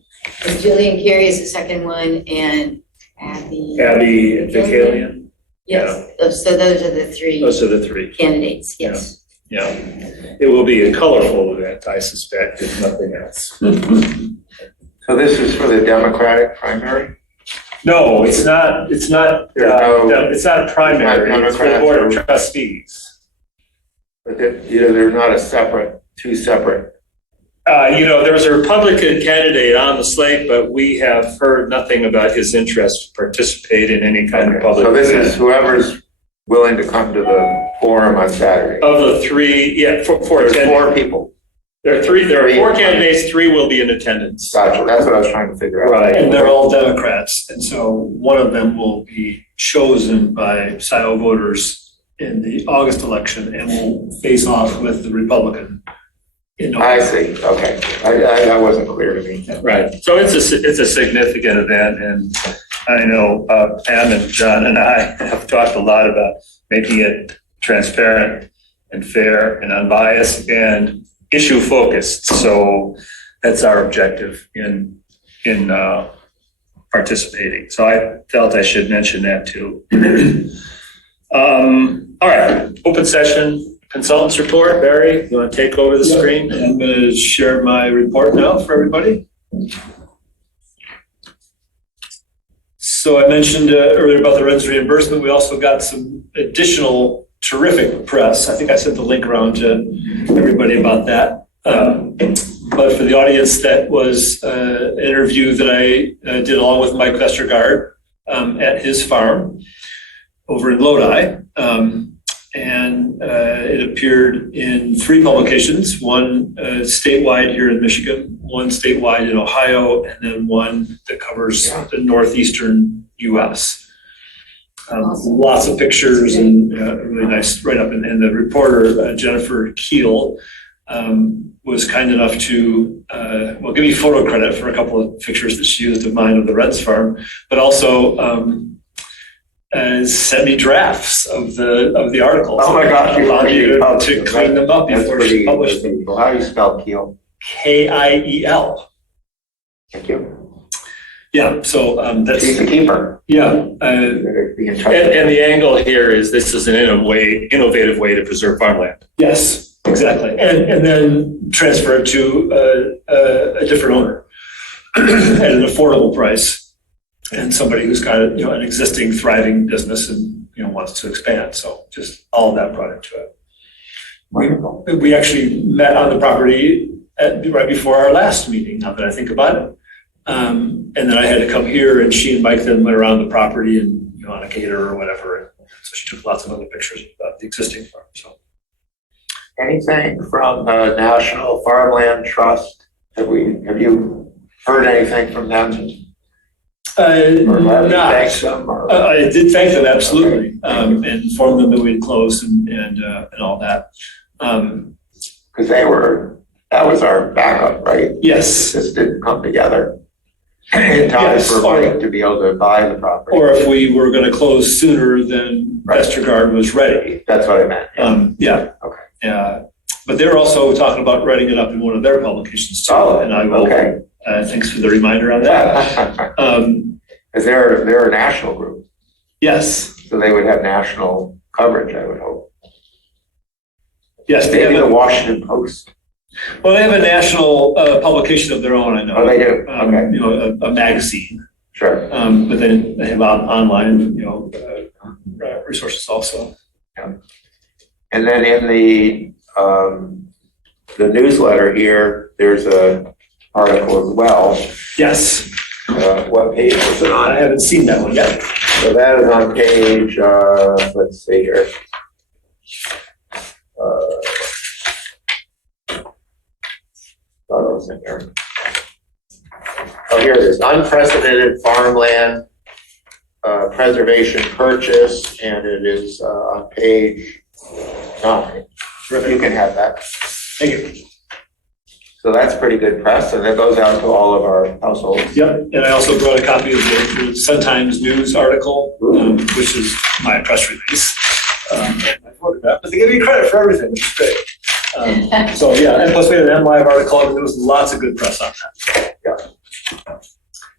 And Jillian Carey is the second one, and Abby. Abby Vicalian, Yes, so those are the 3 those are the 3. candidates, yes. Yeah, it will be a colorful event, I suspect, if nothing else. So this is for the Democratic primary? No, it's not. It's not. It's not a primary. It's for the Board of Trustees. But they're not two separate. There was a Republican candidate on the slate, but we have heard nothing about his interest to participate in any kind of public So this event. is whoever's willing to come to the forum on Saturday. Of the 3, yeah, for There's 10. 4 people. There are 4 candidates. 3 will be in attendance. Gotcha, that's what I was trying to figure out. Right. And they're all Democrats, and so one of them will be chosen by Scio voters in the August election and will face off with the Republican in I November. see, okay. That wasn't clear to me. Right. So it's a significant event, and I know Pam and John and I have talked a lot about making it transparent and fair and unbiased and issue focused. So that's our objective in participating. So I felt I should mention that too. All right, open session consultants report. Barry, you want to take over the screen? I'm going to share my report now for everybody. So I mentioned earlier about the rents reimbursement. We also got some additional terrific press. I think I sent the link around to everybody about that. But for the audience, that was an interview that I did along with Mike Vestergaard at his farm over in Lodi. And it appeared in 3 publications, one statewide here in Michigan, one statewide in Ohio, and then one that covers the northeastern U.S. Lots of pictures and really nice write-up. And the reporter, Jennifer Keel, was kind enough to, give me photo credit for a couple of pictures that she used of mine of the Reds farm, but also sent me drafts of the articles. Oh my gosh, you allowed me really published to them, clean them up That's before pretty she published them. interesting. How do you spell Keel? Kiel. Thank you. Yeah, so that's, She's the keeper. yeah. Better be in touch with And her. the angle here is this is an innovative way to preserve farmland. Yes, exactly. And then transfer it to a different owner at an affordable price. And somebody who's got an existing thriving business and wants to expand. So just all of that brought into it. Wonderful. We actually met on the property right before our last meeting, now that I think about it. And then I had to come here, and she and Mike then went around the property and on a gator or whatever. And so she took lots of other pictures of the existing farm. So Anything from the National Farmland Trust? Have you heard anything from them? Or have you Not. thanked them, or- I did thank them, absolutely, and informed them that we had closed and all that. Because that was our backup, right? Yes, This didn't come together in time Yes, for money to be able to buy the property. or if we were going to close sooner than Vestergaard was ready. That's what I meant. Yeah. Okay. Yeah, but they're also talking about writing it up in one of their publications too. Oh, And I will, okay. thanks for the reminder on that. Because they're a national group, Yes, so they would have national coverage, I would hope. yes, they Maybe have the Washington Post. well, they have a national publication of their own, I know. Oh, they do? Okay. You know, a magazine, Sure. but then they have online, resources also. And then in the newsletter here, there's a article as well. Yes, What page is it I on? haven't seen that one yet. So that is on page, let's see here. Thought it was in here. Oh, here it is. Unprecedented farmland preservation purchase, and it is on page 9. You can have that. Thank you. So that's pretty good press, and that goes out to all of our households. Yep, and I also brought a copy of the Sun-Times News article, which is my press release. And I photographed, but they give me credit for everything, which is great. So yeah, and plus we had an MLive article, and there was lots of good press on that.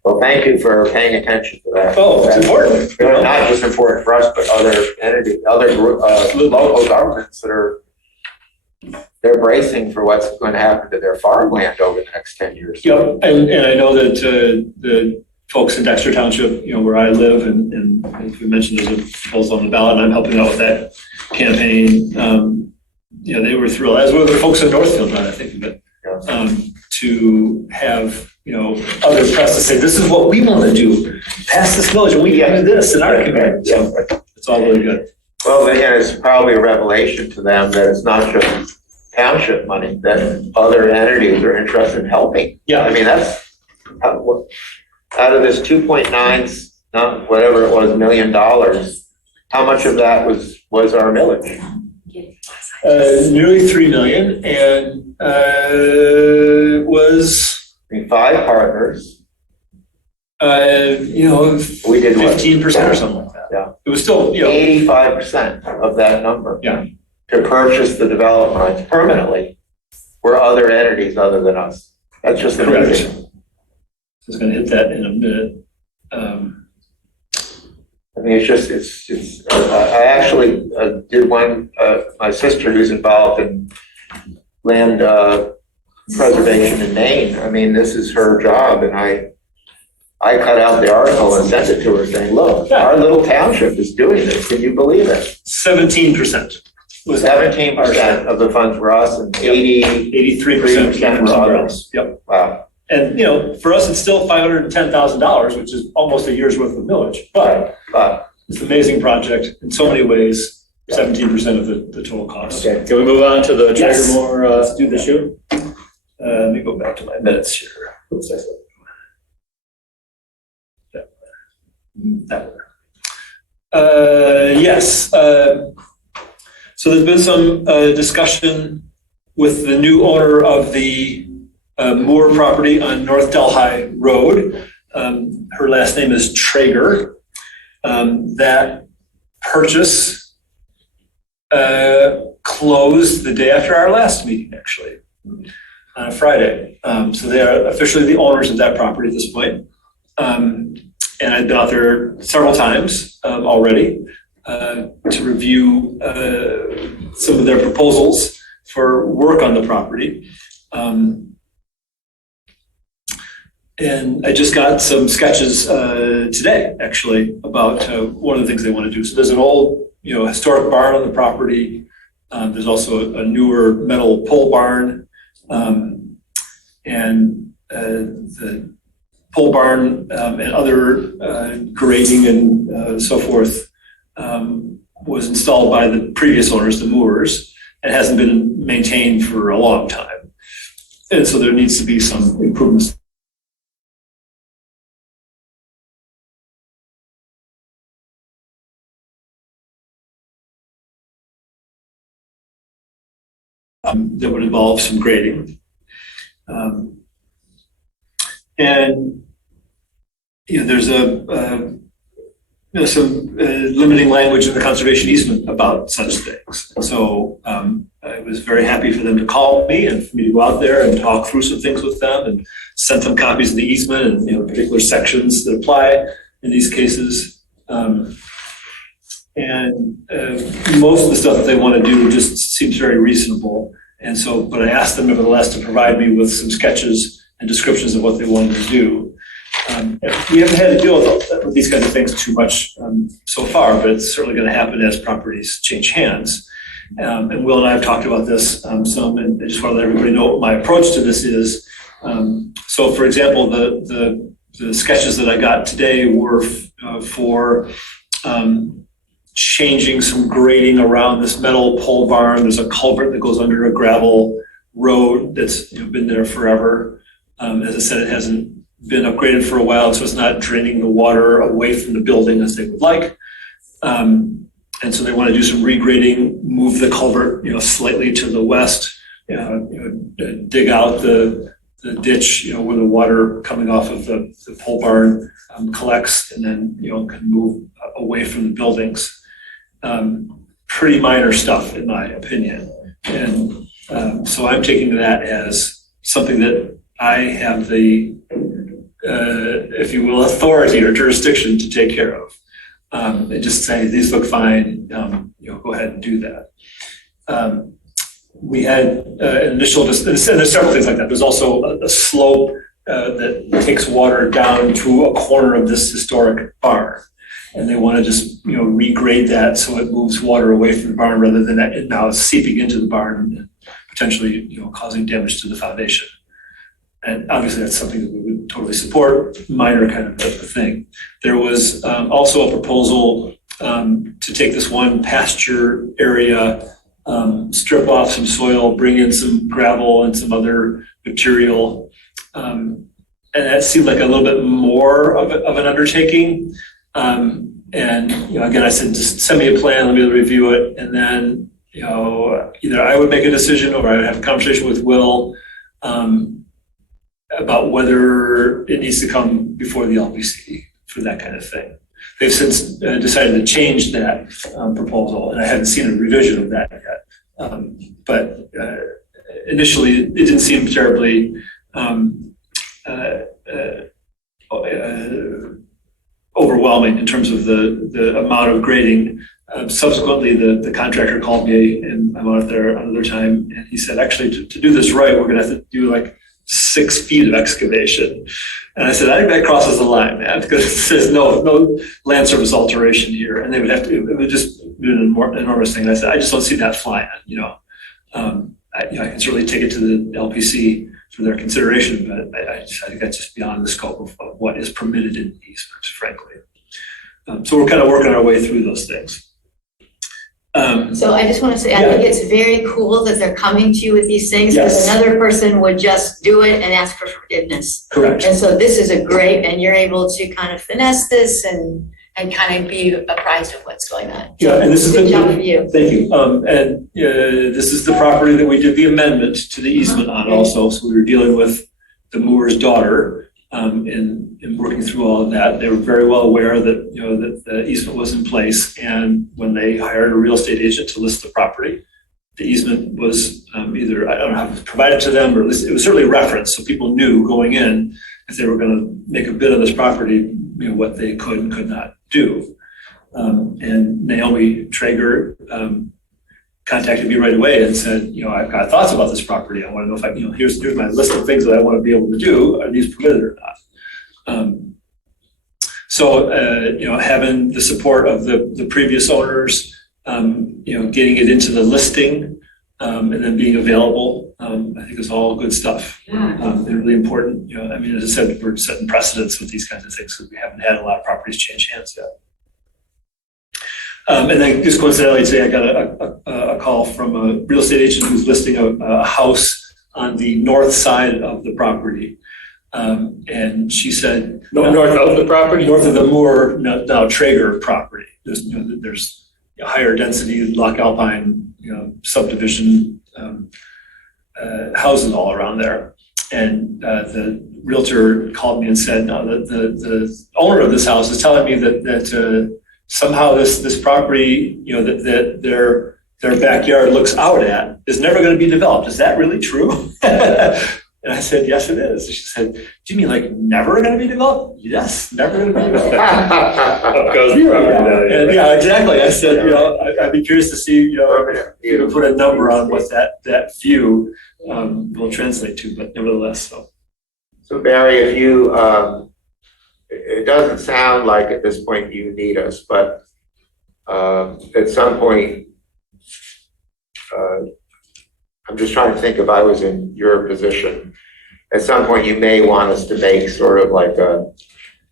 Well, thank you for paying attention to that. Oh, it's That's important. not just important for us, but other entities, local governments that they're bracing for what's going to happen to their farmland over the next 10 years. Yep, and I know that the folks in Dexter Township, where I live, and as we mentioned, there's a proposal on the ballot, and I'm helping out with that campaign. They were thrilled, as were the folks in Northfield, now that I think of it, to have other press to say, this is what we want to do, pass this millage, and we can do this in our community. So it's all really good. Well, again, it's probably a revelation to them that it's not just township money, that other entities are interested in helping. Yeah. I mean, that's, out of this 2.9, not whatever it was, $1 million, how much of that was our millage? Nearly 3 million, and was, I mean, 5 partners. we We did what? 15% or something like that. Yeah. It was still, 85% of that number. Yeah. To purchase the development rights permanently were other entities other than us. That's just Correct. amazing. I was going to hit that in a minute. I mean, I actually did one, my sister who's involved in land preservation in Maine. I mean, this is her job, and I cut out the article and sent it to her saying, look, our little township is doing this. Can you believe it? 17% was 17% of the funds were us and 83% 83% came from somewhere others. else. Yep. Wow. And, for us, it's still $510,000, which is almost a year's worth of millage. But it's an amazing project in so many ways, 17% of the total cost. Okay, can we move on to the Yes. Tiger Let's do that. issue? Let me go back to my minutes here. That one. Yes. So there's been some discussion with the new owner of the Moore property on North Delhi Road. Her last name is Traeger. That purchase closed the day after our last meeting, actually, on a Friday. So they are officially the owners of that property at this point. And I've been out there several times already to review some of their proposals for work on the property. And I just got some sketches today, actually, about one of the things they want to do. So there's an old, historic barn on the property. There's also a newer metal pole barn. And the pole barn and other grading and so forth was installed by the previous owners, the Moores. and hasn't been maintained for a long time. And so there needs to be some improvements. That would involve some grading. And there's some limiting language in the conservation easement about such things. So I was very happy for them to call me and for me to go out there and talk through some things with them and sent them copies of the easement and particular sections that apply in these cases. And most of the stuff that they want to do just seems very reasonable. And so, but I asked them nevertheless to provide me with some sketches and descriptions of what they wanted to do. We haven't had to deal with these kinds of things too much so far, but it's certainly going to happen as properties change hands. And Will and I have talked about this some, and I just want to let everybody know what my approach to this is. So, for example, the sketches that I got today were for changing some grading around this metal pole barn. There's a culvert that goes under a gravel road that's been there forever. As I said, it hasn't been upgraded for a while, so it's not draining the water away from the building as they would like. And so they want to do some regrading, move the culvert, slightly to the west, dig out the ditch, where the water coming off of the pole barn collects, and then can move away from the buildings. Pretty minor stuff, in my opinion. And so I'm taking that as something that I have the, if you will, authority or jurisdiction to take care of. And just say, these look fine, go ahead and do that. We had an initial, and there's several things like that. There's also a slope that takes water down to a corner of this historic barn. And they want to just, regrade that so it moves water away from the barn rather than that now it's seeping into the barn and potentially, causing damage to the foundation. And obviously that's something that we would totally support, minor kind of a thing. There was also a proposal to take this one pasture area, strip off some soil, bring in some gravel and some other material. And that seemed like a little bit more of an undertaking. And again, I said, just send me a plan, let me review it. And then, either I would make a decision or I would have a conversation with Will about whether it needs to come before the LPC for that kind of thing. They've since decided to change that proposal, and I haven't seen a revision of that yet. But initially, it didn't seem terribly overwhelming in terms of the amount of grading. Subsequently, the contractor called me, and I went out there another time, and he said, actually, to do this right, we're going to have to do like 6 feet of excavation. And I said, I think that crosses the line, man, because it says no land surface alteration here. And they would have to, it would just be an enormous thing. And I said, I just don't see that flying, I can certainly take it to the LPC for their consideration, but I think that's just beyond the scope of what is permitted in easements, frankly. So we're kind of working our way through those things. So I just want to say, I think it's very cool that they're coming to you with these things, because another person would just do it and ask for forgiveness. Correct. And so this is a great, and you're able to kind of finesse this and kind of be apprised of what's going on. Yeah, and this is good job of you. Thank you. And this is the property that we did the amendment to the easement on also. So we were dealing with the Moore's daughter in working through all of that. They were very well aware that that the easement was in place, and when they hired a real estate agent to list the property, the easement was either, I don't know how it was provided to them, or at least it was certainly referenced, so people knew going in if they were going to make a bid on this property, what they could and could not do. And Naomi Traeger contacted me right away and said, I've got thoughts about this property. I want to know if I, here's my list of things that I want to be able to do. Are these permitted or not? So having the support of the previous owners, getting it into the listing, and then being available, I think is all good stuff. And really important. As I said, we're setting precedents with these kinds of things because we haven't had a lot of properties change hands yet. And then just coincidentally today, I got a call from a real estate agent who's listing a house on the north side of the property. And she said, North of the property? north of the Moore, now Traeger property. There's higher density Loch Alpine, subdivision houses all around there. And the realtor called me and said, no, the owner of this house is telling me that somehow this property, that their backyard looks out at is never going to be developed. Is that really true? And I said, yes, it is. She said, do you mean like never going to be developed? Yes, never going to be developed. Up goes the property value. And yeah, exactly. I said, I'd be curious to see, if you could put a number on what that view will translate to, but nevertheless, so. So Barry, if you, it doesn't sound like at this point you need us, but at some point, I'm just trying to think if I was in your position. At some point, you may want us to make sort of like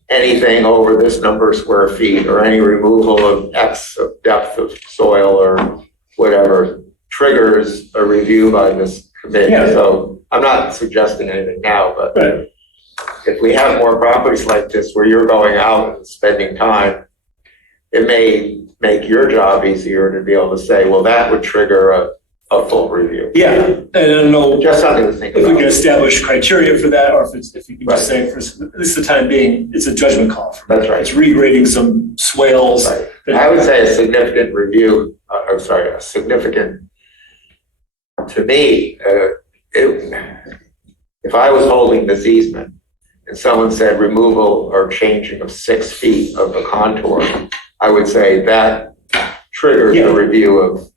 anything over this number of square feet or any removal of X of depth of soil or whatever triggers a review by this committee. Yeah. So I'm not suggesting anything now, but Right. if we have more properties like this where you're going out and spending time, it may make your job easier to be able to say, well, that would trigger a full review. Yeah, and I don't know Just something to think if we about. can establish criteria for that, or if you can just Right. say, for at least the time being, it's a judgment call. That's right. It's regrading some swales. Right. I would say a significant review, a significant, to me, if I was holding this easement and someone said removal or changing of 6 feet of the contour, I would say that triggers Yeah. a review of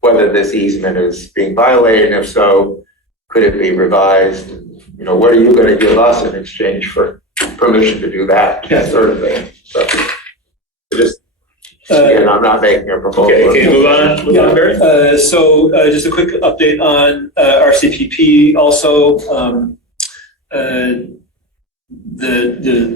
whether this easement is being violated, and if so, could it be revised? What are you going to give us in exchange for permission to do that Yeah. sort of thing? So, again, I'm not making a proposal. Okay, can you move on? Move on, Barry? So just a quick update on RCPP also. The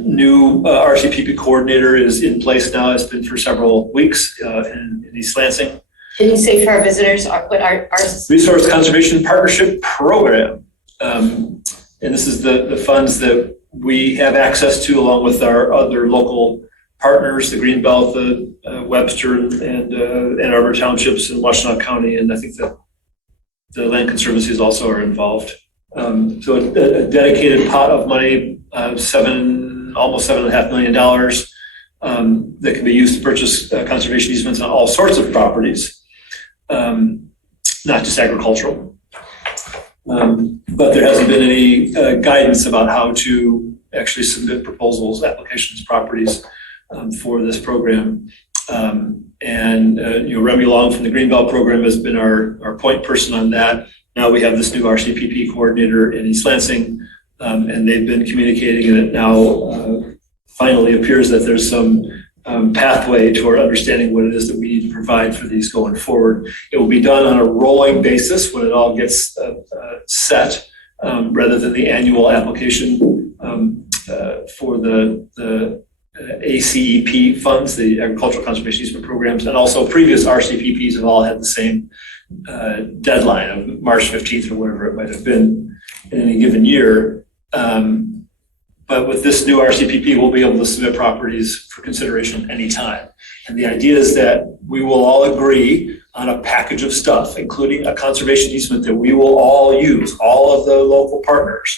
new RCPP coordinator is in place now. It's been for several weeks in East Lansing. Can you say for our visitors what our Resource Conservation Partnership Program. And this is the funds that we have access to along with our other local partners, the Greenbelt, the Webster and Ann Arbor Townships in Washtenaw County. And I think that the Land Conservancies also are involved. So a dedicated pot of money, almost $7.5 million that can be used to purchase conservation easements on all sorts of properties. Not just agricultural. But there hasn't been any guidance about how to actually submit proposals, applications, properties for this program. Remy Long from the Greenbelt program has been our point person on that. Now we have this new RCPP coordinator in East Lansing, and they've been communicating, and it now finally appears that there's some pathway toward understanding what it is that we need to provide for these going forward. It will be done on a rolling basis when it all gets set, rather than the annual application for the ACEP funds, the Agricultural Conservation Easement Programs, and also previous RCPPs have all had the same deadline of March 15th or whatever it might have been in any given year. But with this new RCPP, we'll be able to submit properties for consideration anytime. And the idea is that we will all agree on a package of stuff, including a conservation easement that we will all use, all of the local partners.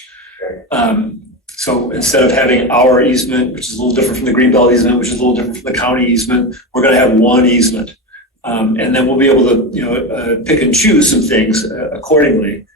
So instead of having our easement, which is a little different from the Greenbelt easement, which is a little different from the county easement, we're going to have one easement. And then we'll be able to pick and choose some things accordingly,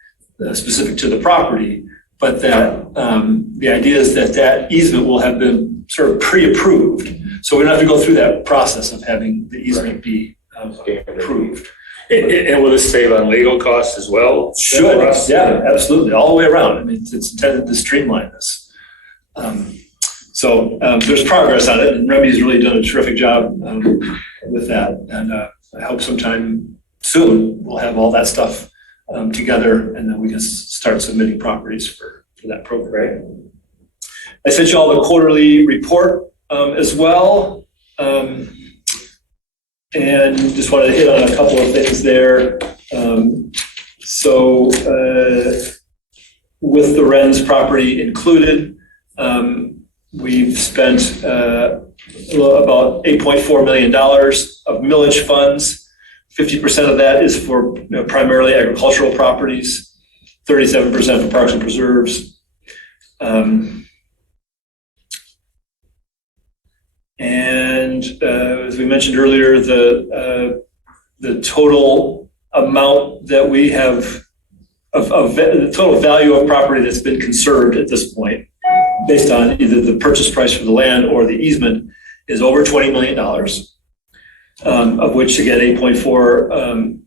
specific to the property. But that the idea is that easement will have been sort of pre-approved. So we don't have to go through that process of having the easement be approved. And will this save on legal costs as well? Should, yeah, absolutely, all the way around. I mean, it's intended to streamline this. So there's progress on it, and Remy's really done a terrific job with that. And I hope sometime soon we'll have all that stuff together, and then we can start submitting properties for that program. I sent you all the quarterly report as well. And just wanted to hit on a couple of things there. With the Wren's property included, we've spent about $8.4 million of millage funds. 50% of that is for primarily agricultural properties, 37% for parks and preserves. As we mentioned earlier, the total amount that we have of the total value of property that's been conserved at this point, based on either the purchase price for the land or the easement, is over $20 million, of which, again, 8.4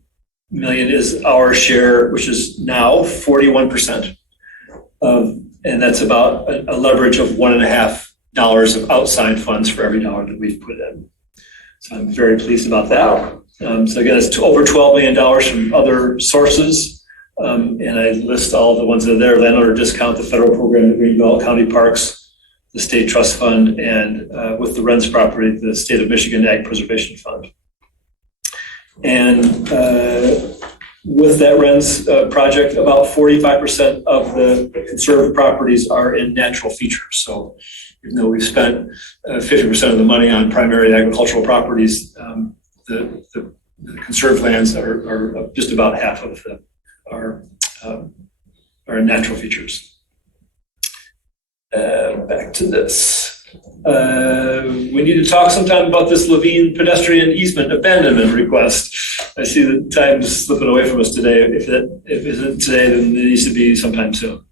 million is our share, which is now 41%. And that's about a leverage of $1.50 of outside funds for every dollar that we've put in. So I'm very pleased about that. So again, it's over $12 million from other sources. And I list all the ones that are there: landowner discount, the federal program, the Greenbelt, county parks, the state trust fund, and with the Wren's property, the state of Michigan Ag Preservation Fund. And with that Wren's project, about 45% of the conserved properties are in natural features. So even though we've spent 50% of the money on primary agricultural properties, the conserved lands are just about half of our natural features. Back to this. We need to talk sometime about this Levine pedestrian easement abandonment request. I see the time's slipping away from us today. If it isn't today, then it needs to be sometime soon.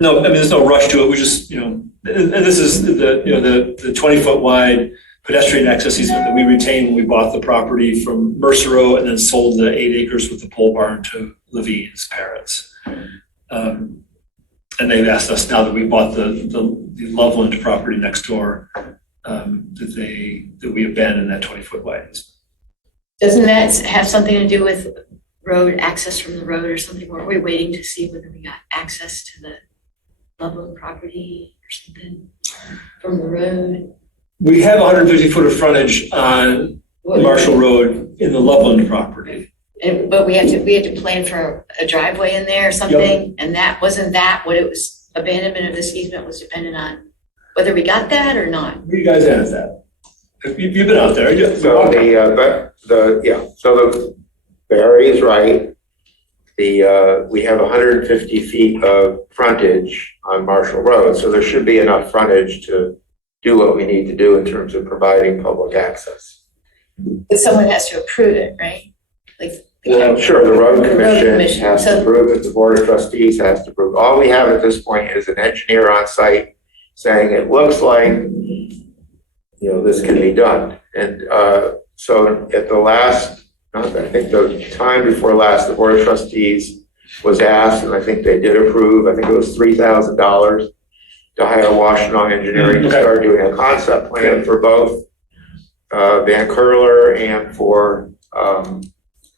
No, I mean, there's no rush to it. We just, and this is the 20-foot wide pedestrian access easement that we retained when we bought the property from Mercero and then sold the 8 acres with the pole barn to Levine's parents. And they've asked us, now that we bought the Loveland property next door, that we abandon that 20-foot wide easement. Doesn't that have something to do with road access from the road or something? Weren't we waiting to see whether we got access to the Loveland property or something from the road? We have 150 foot of frontage on Marshall Road in the Loveland property. But we had to plan for a driveway in there or something, Yep. and that wasn't what it was. Abandonment of this easement was dependent on whether we got that or not. Where you guys at that? You've been out there. So Barry is right. We have 150 feet of frontage on Marshall Road, so there should be enough frontage to do what we need to do in terms of providing public access. But someone has to approve it, right? Sure, the road The road commission commission. has So- to approve it, the board of trustees has to approve. All we have at this point is an engineer on site saying it looks like, this can be done. And so at the last, I think the time before last, the board of trustees was asked, and I think they did approve, I think it was $3,000 to hire Washington Engineering to start doing a concept plan for both Van Curler and for a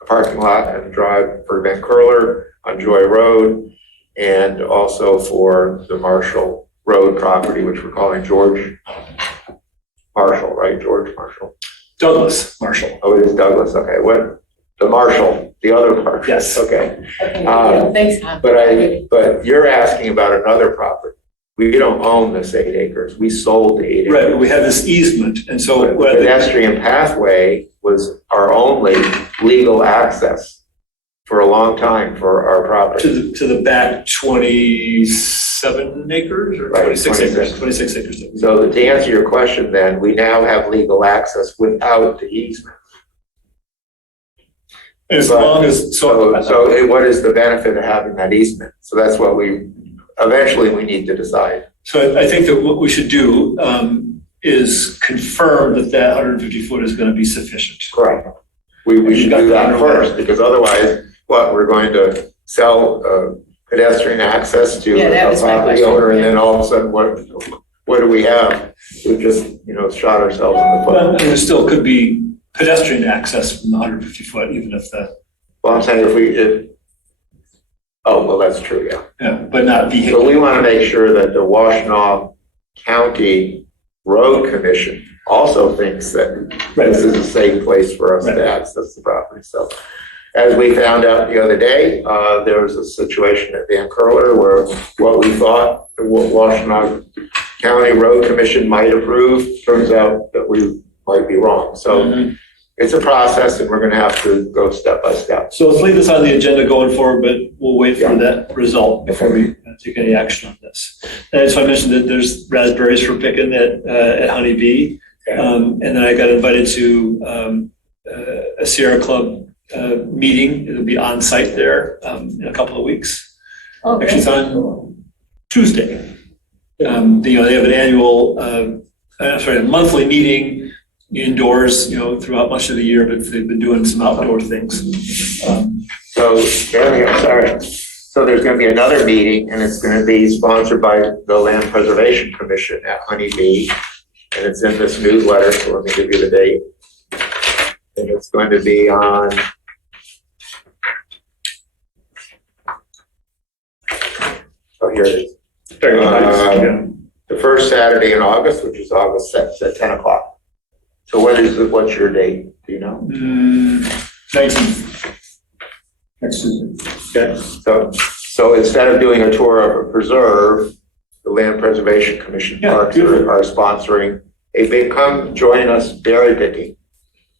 parking lot and drive for Van Curler on Joy Road, and also for the Marshall Road property, which we're calling George Marshall, right? George Marshall. Douglas Marshall. Oh, it is Douglas. Okay. What? The Marshall, the other Marshall. Yes. Okay. Okay, thanks, Tom. But you're asking about another property. We don't own this 8 acres. We sold the 8 acres. Right, but we have this easement, and so The pedestrian pathway was our only legal access for a long time for our property. to the back 27 acres or Right, 26 acres. 26. 26 acres. So to answer your question then, we now have legal access without the easement. As But- long as So what is the benefit of having that easement? So that's what we need to decide. So I think that what we should do is confirm that 150 foot is going to be sufficient. Correct. We should do that first, because otherwise, we're going to sell pedestrian access to Yeah, that a was my property question, owner, and yeah. then all of a sudden, what do we have? We've just, shot ourselves in the foot. Well, and there still could be pedestrian access from the 150 foot, even if Well, I'm saying that's true, yeah. but not So vehicle. we want to make sure that the Washtenaw County Road Commission also thinks that this is a safe place for us Right. to access the property. So as we found out the other day, there was a situation at Van Curler where what we thought the Washington County Road Commission might approve, turns out that we might be wrong. So it's a process and we're gonna have to go step by step. So let's leave this on the agenda going forward, but we'll wait for that result before we take any action on this. And so I mentioned that there's raspberries for picking at Honey Bee. And then I got invited to a Sierra Club meeting. It'll be on site there in a couple of weeks. Oh, Actually, it's on Tuesday. They have an annual, a monthly meeting indoors, throughout much of the year, but they've been doing some outdoor things. So, Jeremy, I'm sorry. So there's gonna be another meeting and it's gonna be sponsored by the Land Preservation Commission at Honey Bee. And it's in this newsletter, so let me give you the date. And it's going to be on here it is. The first Saturday in August, which is August 6th at 10 o'clock. So what's your date? Do you know? 19th. Next Tuesday. Okay. So instead of doing a tour of a preserve, the Land Preservation Commission parks are sponsoring a big, come join us berry picking.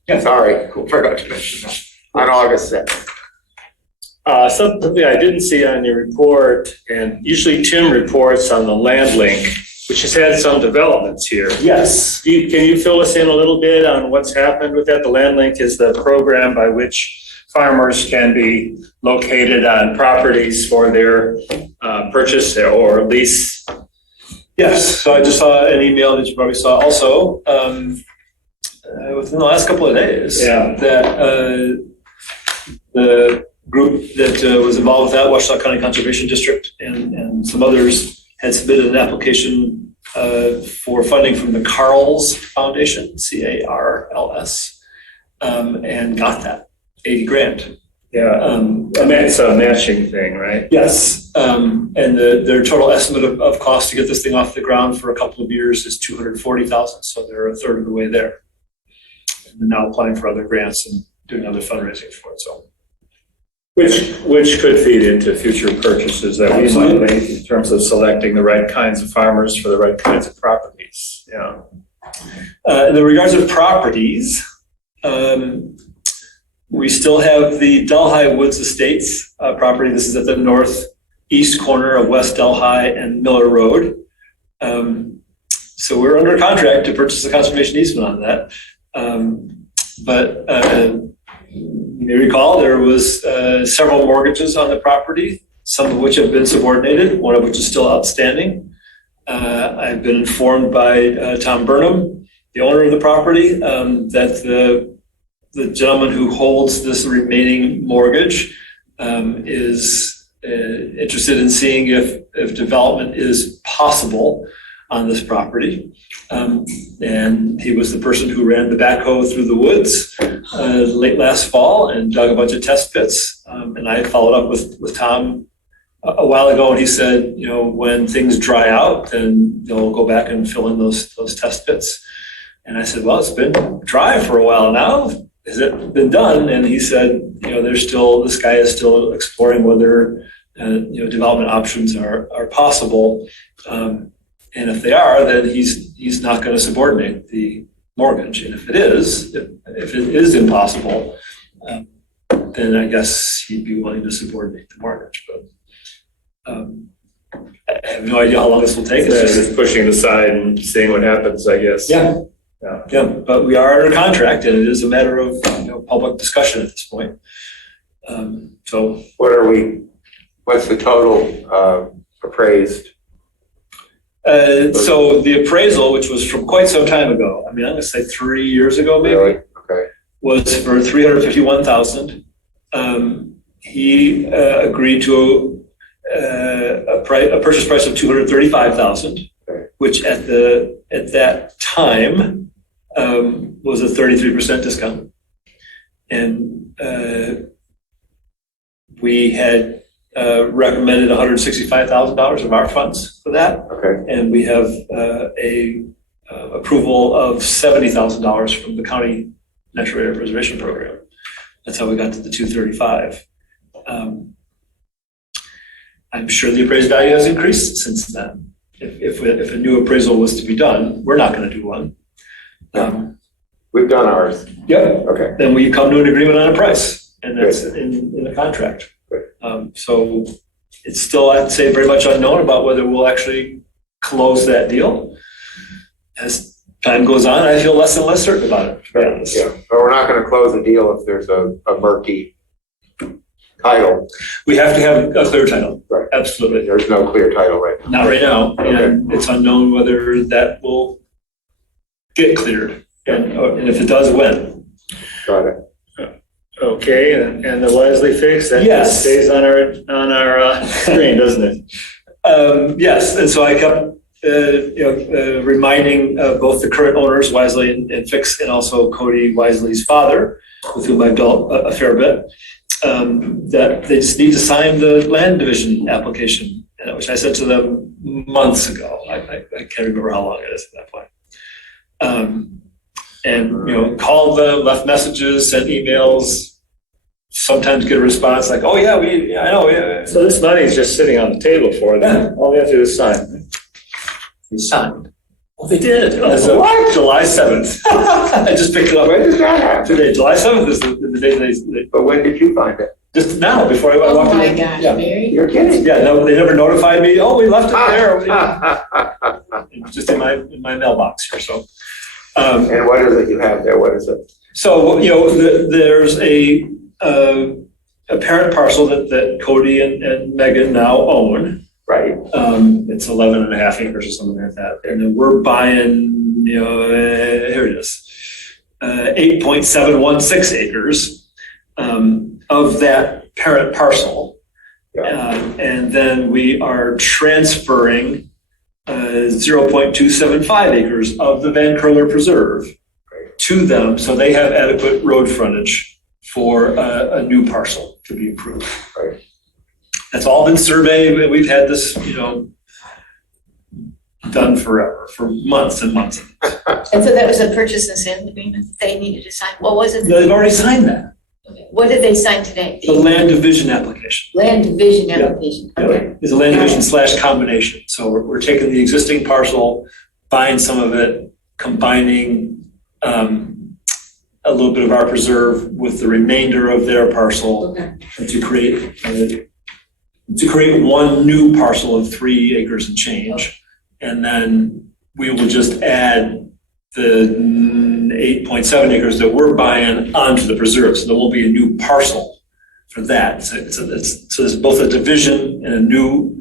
Yeah. Sorry, forgot to mention that. On August 6th. Something I didn't see on your report, and usually Tim reports on the land link, which has had some developments here. Yes. Can you fill us in a little bit on what's happened with that? The land link is the program by which farmers can be located on properties for their purchase or lease. Yes. So I just saw an email that you probably saw also within the last couple of days. Yeah. That the group that was involved with that, Washita County Conservation District, and some others had submitted an application for funding from the Carls Foundation, CARLS, and got that 80 grand. Yeah, it's a matching thing, right? Yes, and their total estimate of cost to get this thing off the ground for a couple of years is $240,000. So they're a third of the way there. And they're now applying for other grants and doing other fundraising for it. So, which could feed into future purchases that we might make in terms of selecting the right kinds of farmers for the right kinds of properties. Yeah. In the regards of properties, we still have the Delhi Woods Estates property. This is at the northeast corner of West Delhi and Miller Road. So we're under contract to purchase a conservation easement on that. But you may recall there was several mortgages on the property, some of which have been subordinated, one of which is still outstanding. I've been informed by Tom Burnham, the owner of the property, that the gentleman who holds this remaining mortgage is interested in seeing if development is possible on this property. And he was the person who ran the backhoe through the woods late last fall and dug a bunch of test pits. And I followed up with Tom a while ago, and he said, when things dry out, then they'll go back and fill in those test pits. And I said, well, it's been dry for a while now. Has it been done? And he said, this guy is still exploring whether, development options are possible. And if they are, then he's not going to subordinate the mortgage. And if it is impossible, then I guess he'd be willing to subordinate the mortgage. But I have no idea how long this will take. It's just pushing it aside and seeing what happens, I guess. Yeah. But we are under contract, and it is a matter of public discussion at this point. So what's the total appraised? So the appraisal, which was from quite some time ago, I'm going to say 3 years ago, maybe, Really? Okay. was for $351,000. He agreed to a purchase price of $235,000, which at that time was a 33% discount, and we had recommended $165,000 of our funds for that. Okay. And we have a approval of $70,000 from the county natural area preservation program. That's how we got to the 235. I'm sure the appraised value has increased since then. If a new appraisal was to be done, we're not going to do one. We've done ours. Yep. Okay. Then we come to an agreement on a price, and that's in the contract. So it's still, I'd say, very much unknown about whether we'll actually close that deal. As time goes on, I feel less and less certain about it, to be honest. Yeah, but we're not going to close a deal if there's a murky title. We have to have a clear title. Right. Absolutely. There's no clear title right now. Not right now, and it's unknown whether that will get cleared, and if it does, when. Got it. Okay, and the Wisely fix, that Yes. just stays on our screen, doesn't it? Yes, and so I kept reminding both the current owners, Wisely and Fix, and also Cody Wisely's father, with whom I've dealt a fair bit, that they just need to sign the land division application, which I said to them months ago. I can't remember how long it is at that point. And called them, left messages, sent emails. Sometimes get a response like, "Oh yeah, I know." Yeah. So this money is just sitting on the table for them. All they have to do is sign. They signed. Well, they did. As of July 7th. I just picked it up. When does that happen? Today, July 7th is the day they But when did you find it? just now before I Oh walked in. my gosh, Yeah. Mary. You're kidding. Yeah, no, they never notified me. Oh, we left it there. It was just in my mailbox here. So, And what is it you have there? What is it? so there's a parent parcel that Cody and Megan now own. Right. It's 11 and a half acres or something like that. And then we're buying, here it is, 8.716 acres of that parent parcel. Yeah. And then we are transferring 0.275 acres of the Van Curler Preserve to them, so they have adequate road frontage for a new parcel to be approved. Right. That's all been surveyed. We've had this, done forever, for months and months. And so that was a purchase and sale agreement they needed to sign. What was it? They've already signed that, Okay. What did they sign today? the land division application. Land division Yeah. application. Okay. It's a land division / combination. So we're taking the existing parcel, buying some of it, combining a little bit of our preserve with the remainder of their parcel Okay. to create one new parcel of 3 acres and change. And then we will just add the 8.7 acres that we're buying onto the preserve. So there won't be a new parcel for that. So there's both a division and a new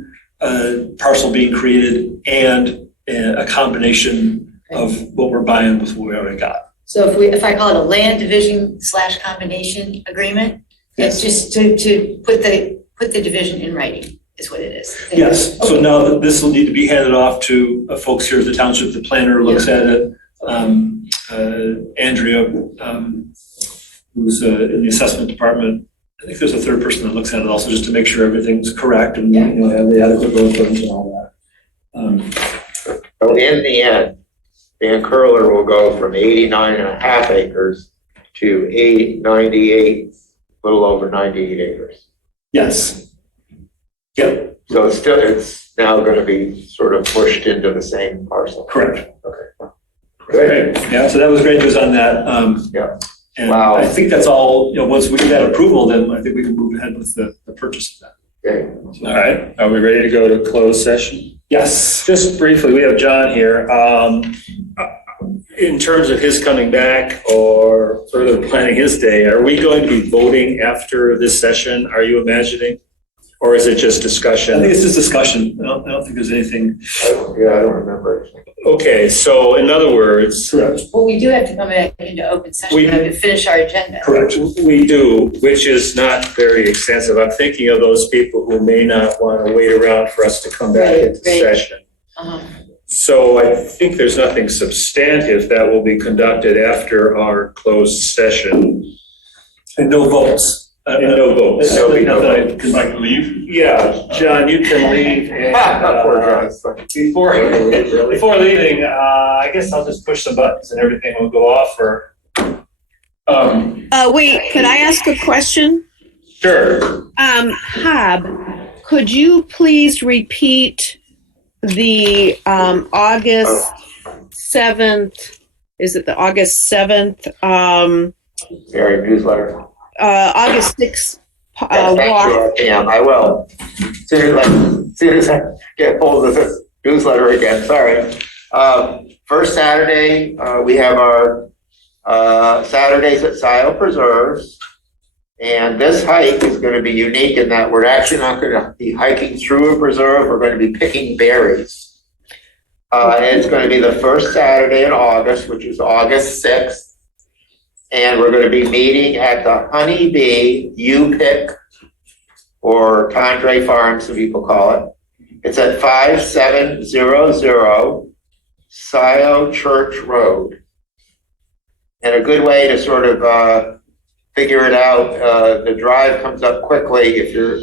parcel being created and a combination of what we're buying with what we already got. So if I call it a land division / combination agreement, it's just to put the division in writing is what it is. Yes, so now this will need to be handed off to folks here at the township. The planner looks at it. Andrea, who's in the assessment department, I think there's a third person that looks at it also, just to make sure everything's correct and have the adequate road frontage and all that. So in the end, Van Curler will go from 89 and a half acres to 98, a little over 98 acres. Yes. Yep, So it's now going to be sort of pushed into the same parcel. correct. Okay. Great. Yeah, so that was great news on that. Yeah. And Wow. I think that's all, once we get that approval, then I think we can move ahead with the purchase of that. Okay. All right, are we ready to go to closed session? Yes. Just briefly, we have John here. In terms of his coming back or further planning his day, are we going to be voting after this session, are you imagining? Or is it just I think discussion? it's just discussion. I don't think there's anything. I don't remember. Okay, so in other words, Correct. Well, we do have to come back into open session We- to finish our agenda. Correct. we do, which is not very extensive. I'm thinking of those people who may not want to wait around for us to come back Right, into right. session. Uh-huh. So I think there's nothing substantive that will be conducted after our closed session. And no votes. And no votes. There'll be no vote. Because I can leave. Yeah, John, you can leave and, Poor John's son. before leaving, I guess I'll just push some buttons and everything will go off or. Wait, could I ask a question? Sure. Hab, could you please repeat the August 7th? Is it the August 7th? Very newsletter. August 6th Yes, thank walk. you, Pam. I will. Soon as I get hold of this newsletter again, sorry. First Saturday, we have our Saturdays at Scio Preserves. And this hike is going to be unique in that we're actually not going to be hiking through a preserve. We're going to be picking berries. And it's going to be the first Saturday in August, which is August 6th. And we're going to be meeting at the Honeybee U-Pick, or Tandre Farm, some people call it. It's at 5700 Scio Church Road. And a good way to sort of figure it out, the drive comes up quickly if you're,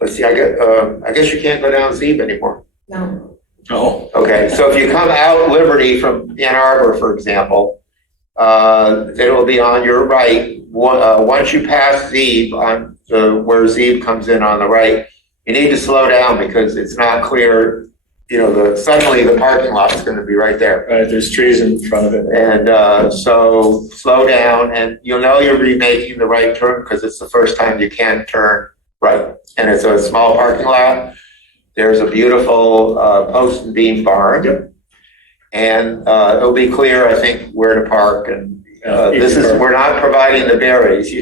let's see, I guess you can't go down Zeeb anymore. No. No. Okay, so if you come out Liberty from Ann Arbor, for example, it will be on your right. Once you pass Zeeb, on where Zeeb comes in on the right, you need to slow down because it's not clear. You know, suddenly the parking lot is going to be right there. Right, there's trees in front of it. And so slow down, and you'll know you're remaking the right turn because it's the first time you can turn right. And it's a small parking lot. There's a beautiful post and beam barn. Yep. And it'll be clear, I think, where to park. And Easy park. we're not providing the berries.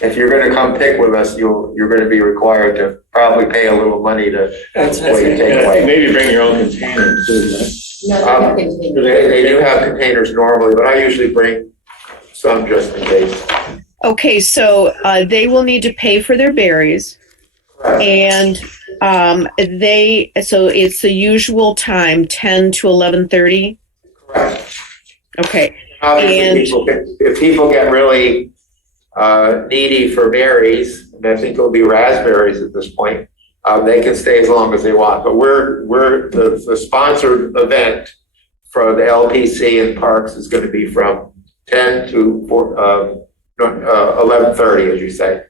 If you're going to come pick with us, you're going to be required to probably pay a little money to That's what you take I away. think maybe bring your own container too, right? No, They do have containers normally, but I usually bring some just in case. Okay, so they will need to pay for their berries, and so it's the usual time, 10 to 11:30. Correct. Okay, Obviously, if people get really needy for berries, and I think it'll be raspberries at this point, they can stay as long as they want. But we're the sponsored event for the LPC and parks is going to be from 10 to 11:30, as you say.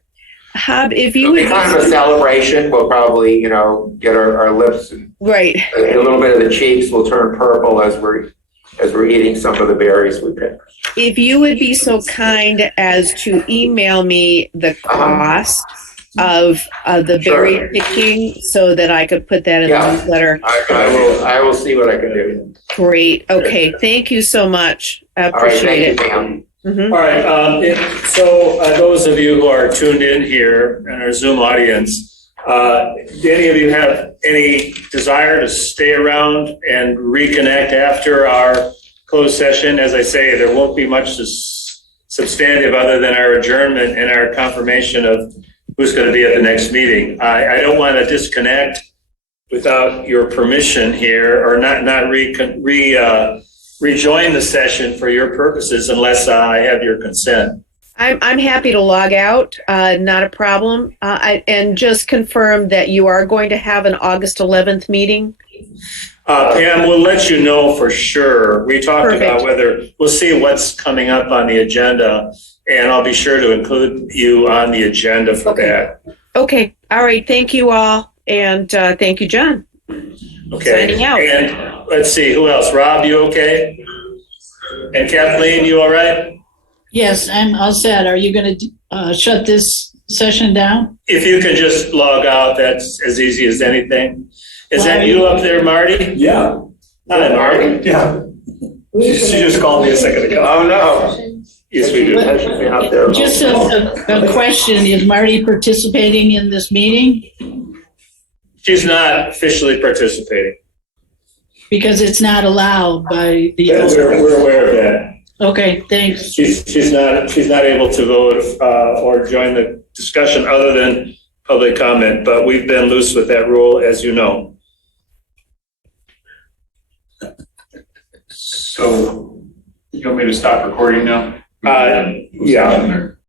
Hab, if you It'll be would, kind of a celebration. We'll probably, get our lips and right. a little bit of the cheeks will turn purple as we're eating some of the berries we pick. If you would be so kind as to email me the cost of the berry picking so that I could put that in Yeah. the newsletter. I will see what I can do. Great. Okay. Thank you so much. I All right, appreciate thank you, it. ma'am. Mhm. All right, so those of you who are tuned in here in our Zoom audience, do any of you have any desire to stay around and reconnect after our closed session? As I say, there won't be much substantive other than our adjournment and our confirmation of who's going to be at the next meeting. I don't want to disconnect without your permission here, or not rejoin the session for your purposes unless I have your consent. I'm happy to log out. Not a problem. And just confirm that you are going to have an August 11th meeting. Pam, we'll let you know for sure. We talked about Perfect. we'll see what's coming up on the agenda, and I'll be sure to include you on the agenda for that. Okay. All right. Thank you all. And thank you, John. Okay. Signing out. And let's see, who else? Rob, you okay? And Kathleen, you all right? Yes, I'm all set. Are you going to shut this session down? If you can just log out, that's as easy as anything. Is that you up there, Marty? Yeah. Hi, Marty. Yeah. She just called me a second ago. Oh, no. Yes, we do. I should be out there. Just a question, is Marty participating in this meeting? She's not officially participating. Because it's not allowed by the. We're aware of that. Okay, thanks. She's not able to vote or join the discussion other than public comment, but we've been loose with that rule, as you know. So you want me to stop recording now? Yeah.